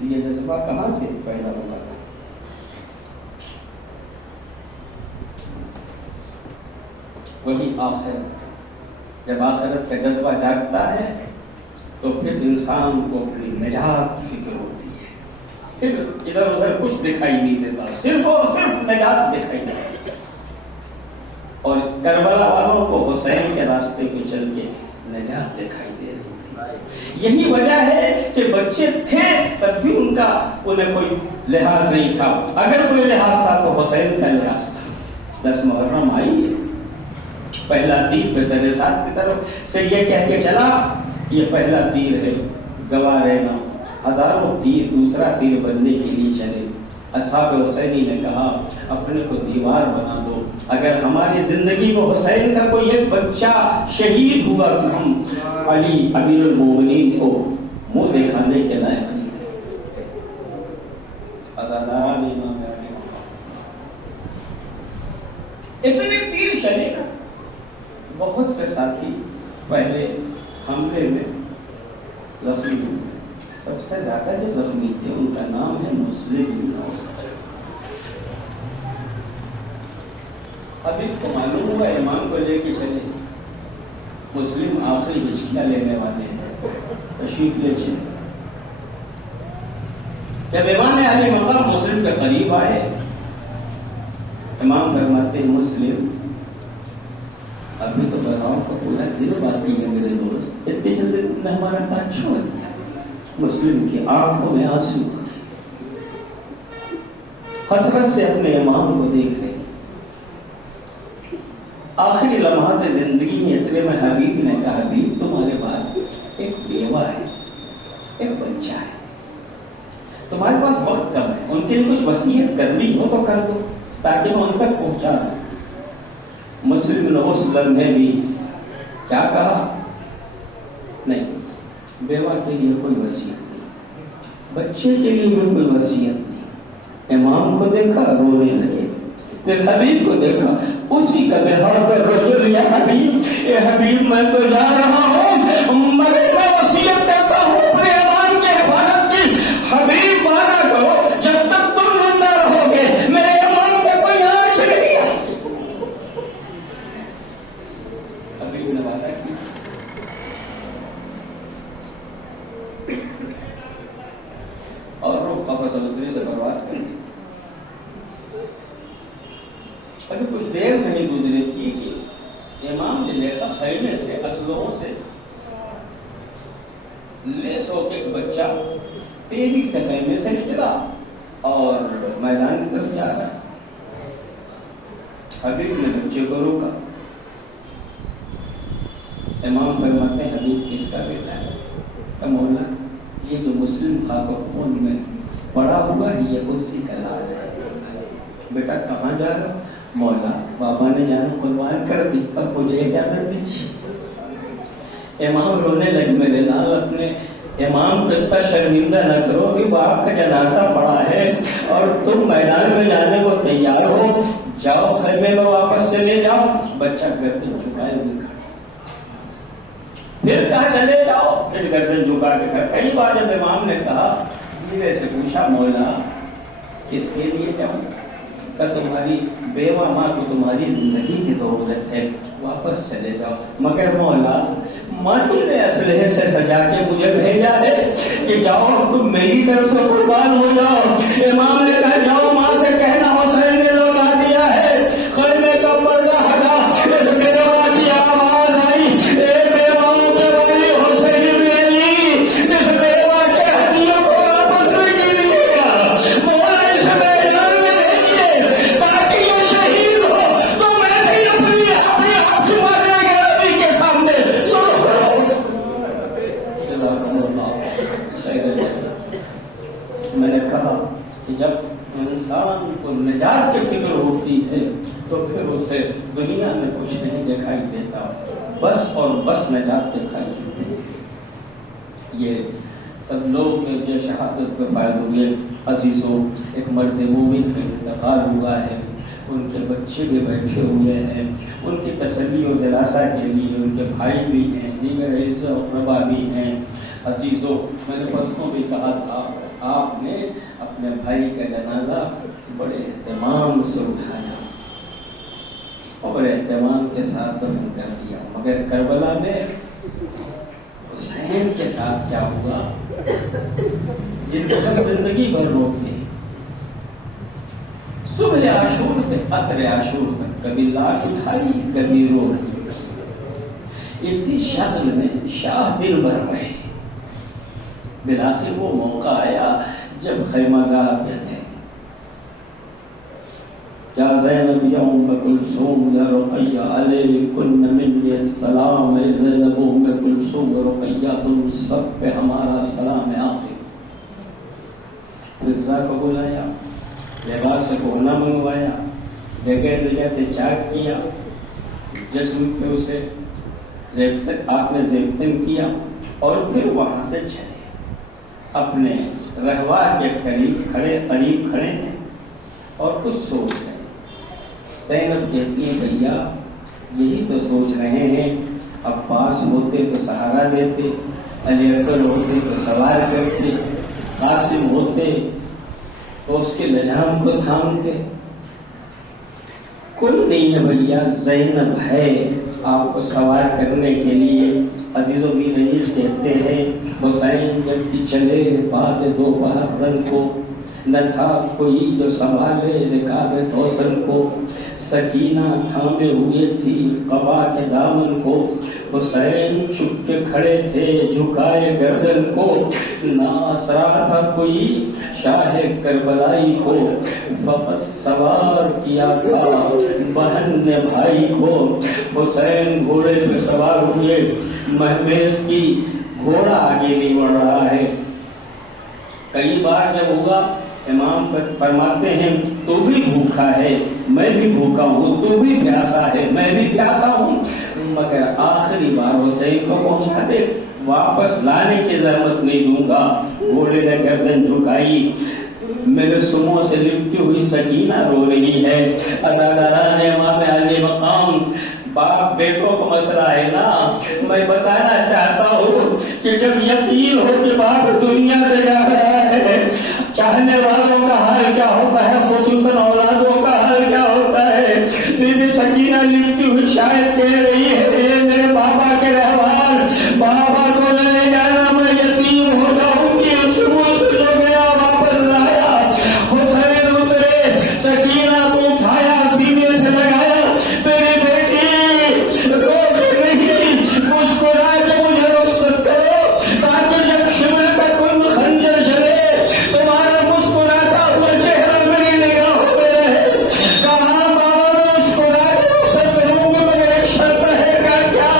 یہ جذبہ کہاں سے پیدا ہوا تھا؟ وہی آخرت. جب آخرت کا جذبہ جاگتا ہے تو پھر انسان کو اپنی نجات کی فکر ہوتی ہے. پھر ادھر ادھر کچھ دکھائی نہیں دیتا, صرف اور صرف نجات دکھائی دیتا. اور کربلا والوں کو حسین کے راستے پہ چل کے نجات دکھائی دے رہی تھی. یہی وجہ ہے کہ بچے تھے تب بھی انہیں کوئی لحاظ نہیں تھا. اگر کوئی لحاظ تھا تو حسین کا لحاظ تھا. 10 محرم آئی ہے, پہلا تیر پہ سر ساتھ کی طرف سے یہ کہہ کے چلا یہ پہلا تیر ہے, گواہ رہنا. ہزاروں تیر دوسرا تیر بننے کے لیے چلے. اصحاب حسینی نے کہا اپنے کو دیوار بنا دو, اگر ہماری زندگی میں حسین کا کوئی ایک بچہ شہید ہوا تو ہم علی امیر المومنین کو منہ دکھانے کے لائق نہیں ہے. عزاداران امام علی اتنے تیر چلے نا, بہت سے ساتھی پہلے حملے میں زخمی ہوئے. سب سے زیادہ جو زخمی تھے ان کا نام ہے مسلم. ابھی کو معلوم ہوا امام کو لے کے چلے. مسلم آخری ہچکیاں لینے والے ہیں, تشریف لے چلے. جب امام علی مقام مسلم کے قریب آئے, امام فرماتے ہیں مسلم ابھی تو بناؤ کا پورا دن باقی ہے میرے دوست, اتنے جلدی تم نے ہمارا ساتھ چھوڑ دیا. مسلم کی آنکھوں میں آنسو, حسرت سے اپنے امام کو دیکھ رہے. آخری لمحات زندگی میں اتنے میں حبیب نے کہا حبیب تمہارے پاس ایک بیوہ ہے, ایک بچہ ہے, تمہارے پاس وقت کم ہے, ان کے لیے کچھ وصیت کرنی ہو تو کر دو تاکہ میں ان تک پہنچا دوں. مسلم نے اس لمحے بھی کیا کہا, نہیں بیوہ کے لیے کوئی وصیت نہیں, بچے کے لیے بھی کوئی وصیت نہیں. امام کو دیکھا رونے لگے, پھر حبیب کو دیکھا اسی کا بہار پر رجل یا حبیب, اے حبیب میں تو جا رہا ہوں مگر میں وصیت کرتا ہوں اپنے ایمان کے حفاظت کی. حبیب مانا کرو جب تک تم زندہ رہو گے میرے ایمان پہ کوئی آنچ نہیں آئے. حبیب نے وعدہ کی. اور روح قفص الوزری سے پرواز کر دی. ابھی کچھ دیر نہیں گزری تھی کہ امام نے دیکھا خیمے سے اسلحوں سے لیس ہو کے ایک بچہ تیزی سے خیمے سے نکلا اور میدان کی طرف جا رہا. حبیب نے بچے کو روکا. امام فرماتے ہیں حبیب کس کا بیٹا ہے؟ کہ مولا یہ جو مسلم خاک و خون میں پڑا ہوا ہے یہ اسی کا لال ہے. بیٹا کہاں جا رہا؟ مولا بابا نے جان قربان کر دی, اب مجھے کیا کر دیجیے. امام رونے لگے, میرے لال اپنے امام کو اتنا شرمندہ نہ کرو, ابھی باپ کا جنازہ پڑا ہے اور تم میدان میں جانے کو تیار ہو, جاؤ خیمے میں واپس چلے جاؤ. بچہ گردن جھکائے ہوئے کھڑا, پھر کہا چلے جاؤ, پھر گردن جھکا کے کھڑا. کئی بار جب امام نے کہا دھیرے سے پوچھا مولا کس کے لیے جاؤں؟ کہ تمہاری بیوہ ماں کو تمہاری زندگی کی ضرورت ہے, واپس چلے جاؤ. مگر مولا ماں ہی نے اسلحے سے سجا کے مجھے بھیجا ہے کہ جاؤ تم میری طرف سے قربان ہو جاؤ. امام نے کہا جاؤ ماں سے کہنا حسین نے لوٹا دیا ہے. خیمے کا پردہ ہٹا, بیوہ کی آواز آئی, اے بیواؤں کے والی حسین میری, اس بیوہ کے ہدیوں کو واپس نہیں ملے گا. مولا اس میدان میں دیکھیے تاکہ یہ شہید ہو تو میں بھی اپنی آپ کی مانے گے نبی کے سامنے سرخ رہو. میں نے کہا کہ جب انسان کو نجات کی فکر ہوتی ہے تو پھر اسے دنیا میں کچھ نہیں دکھائی دیتا, بس اور بس نجات دکھائی دیتی. یہ سب لوگ جو شہادت پہ فائد ہوئے عزیزوں, ایک مرد مومن کا انتقال ہوا ہے, ان کے بچے بھی بیٹھے ہوئے ہیں, ان کی تسلی و دلاسا کے لیے ان کے بھائی بھی ہیں, دیگر عزت و اقربا بھی ہیں. عزیزوں میں نے پرسوں بھی کہا تھا آپ نے اپنے بھائی کا جنازہ بڑے اہتمام سے اٹھایا اور بڑے اہتمام کے ساتھ دفن کر دیا، مگر کربلا میں حسین کے ساتھ کیا ہوا جن کو ہم زندگی بھر روکتے ہیں؟ صبح عاشور سے قطر عاشور تک کبھی لاش اٹھائی کبھی روک، اسی شکل میں شاہ دل بھر رہے۔ بالآخر وہ موقع آیا جب خیمہ گاہ پہ تھے، یا زینب یا ام کلثوم یا رقیہ علیکن منی السلام، اے زینب ام کلثوم رقیہ تم سب پہ ہمارا سلام آخر۔ رضا کو بلایا، لباس کونا منگوایا، جگہ جگہ سے چاک کیا، جسم پہ اسے آپ نے زیبتن کیا اور پھر وہاں سے چلے، اپنے رہوار کے قریب کھڑے ہیں اور کچھ سوچ رہے ہیں۔ زینب کہتی ہے بھیا یہی تو سوچ رہے ہیں، عباس ہوتے تو سہارا دیتے، علی اکبر ہوتے تو سوار کرتے، قاسم ہوتے تو اس کے لجام کو تھامتے، کوئی نہیں ہے بھیا، زینب ہے آپ کو سوار کرنے کے لیے۔ عزیزوں بھی نعیس کہتے ہیں حسین جب کہ چلے بعد دوپہر رن کو، نہ تھا کوئی جو سنبھالے رکاب توسن کو، سکینہ تھامے ہوئے تھی قبا کے دامن کو، حسین چھپ کے کھڑے تھے جھکائے گردن کو، نہ آسرا تھا کوئی شاہ کربلائی کو، فقط سوار کیا تھا بہن نے بھائی کو۔ حسین گھوڑے پہ سوار ہوئے، مہمیز کی گھوڑا آگے نہیں بڑھ رہا ہے۔ کئی بار جب ہوگا امام فرماتے ہیں تو بھی بھوکا ہے میں بھی بھوکا ہوں، تو بھی پیاسا ہے میں بھی پیاسا ہوں، مگر آخری بار حسین کو پہنچا دے، واپس لانے کی ضرورت نہیں دوں گا۔ گھوڑے نے گردن جھکائی، میرے سموں سے لپٹی ہوئی سکینہ رو رہی ہے، اداکاران امام علی مقام باپ بیٹوں کا مسئلہ ہے نا۔ میں بتانا چاہتا ہوں کہ جب یقین ہو کہ باپ دنیا سے جا رہا ہے، چاہنے والوں کا حال کیا ہوتا ہے، خصوصاً اولادوں کا حال کیا ہوتا ہے۔ بی بی سکینہ لپٹی ہوئی شاید کہہ رہی ہے اے میرے بابا کے رہوار، بابا کو لے جانا، میں یتیم ہو جاؤں گی، صبح سے جو گیا واپس لایا۔ حسین اترے، سکینہ کو اٹھایا سینے سے لگایا، میری بیٹی رو نہیں، مسکرا کے مجھے رخصت کرو تاکہ جب شمر کا کن خنجر چلے تمہارا مسکراتا ہوا چہرہ میری نگاہوں میں رہے۔ کہاں بابا میں مسکرا کے رخصت کروں گی، مگر ایک شرط ہے کا کیا،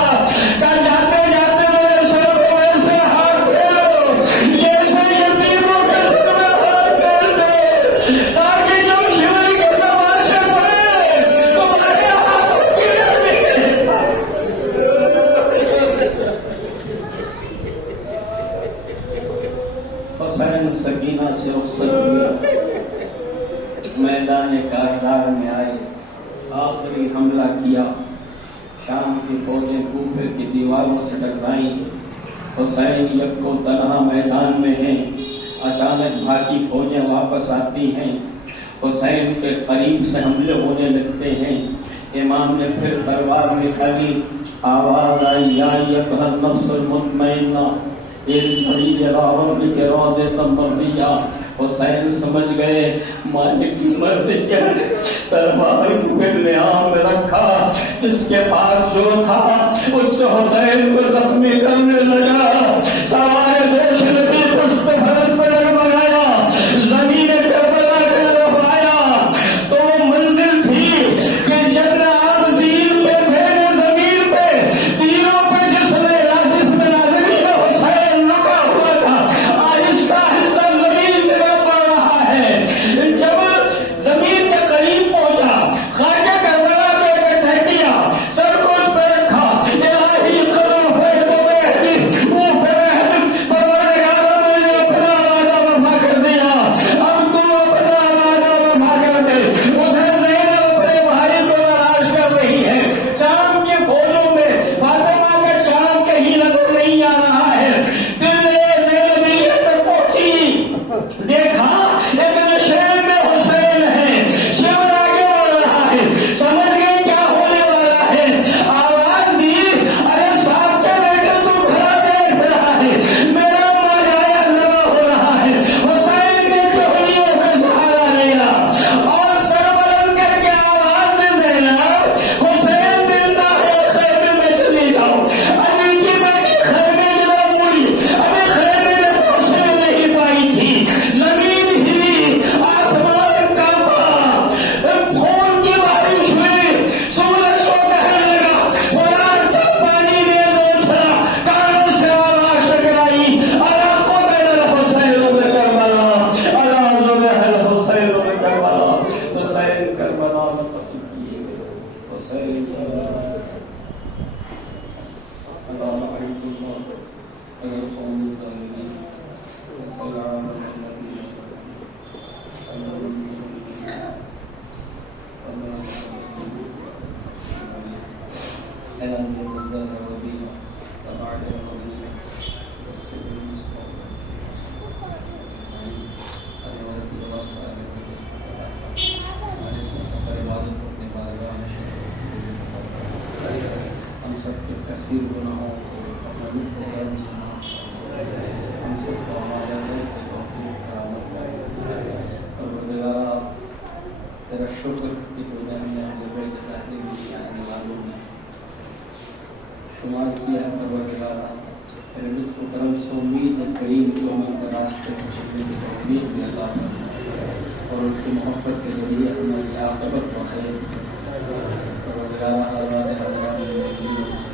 کہ جاتے جاتے میرے سر کو ایسے ہاتھ پھیرو جیسے یتیموں کے سر میں ہاتھ پھیرتے، تاکہ جب شمر کے تماشے پڑے تمہارے ہاتھوں کی نرمی کے حسین سکینہ سے رخصت ہوئے، میدان کارزار میں آئے، آخری حملہ کیا، شام کی فوجیں کوفے کی دیواروں سے ٹکرائیں، حسین یکو تنہا میدان میں ہیں، اچانک باقی فوجیں واپس آتی ہیں، حسین کے قریب سے حملے ہونے لگتے ہیں، امام نے پھر تلوار نکالی، آواز آئی یا ایھا النفس المطمئنہ ارجعی الی ربک راضیۃ مرضیہ۔ حسین سمجھ گئے مالک مرد کیا، تلوار پھر عام میں رکھا، اس کے پاس جو تھا اس سے حسین کو زخمی کرنے لگا، سوار دوش نبی پشت فرس پر ڈگمگایا، زمین کربلا کی طرف آیا تو وہ منزل تھی کہ جب آپ زمین پہ بھیجے، زمین پہ تیروں پہ جس میں نازلی میں حسین رکا ہوا تھا، آہستہ آہستہ زمین پہ پڑ رہا ہے۔ جب زمین کے قریب پہنچا، خاکے کربلا پہ اکٹھے کیا، سر کو اس پہ رکھا، الہی قدم پہ تو عليكم غير القوم الظالمين وصلى على محمد ألم يتذكر ربنا وبعد ربنا واستغفر المستقيم ہم سب کے کثیر گناہوں کو اپنا لطف کرم سے ہم سب کو ہمارے دل سے توفیق فراہم کرے اور پروردگار تیرا شکر کہ تو نے ہمیں اپنے بیت تحریم کی آنے والوں میں شمار کیا ہے پروردگار تیرے لطف و کرم سے امید کریم جو ہمیں کے راستے میں چلنے کی توفیق بھی عطا فرمائے اور اس کی محبت کے ذریعے ہماری عاقبت کو خیر پروردگار حضرات حضرات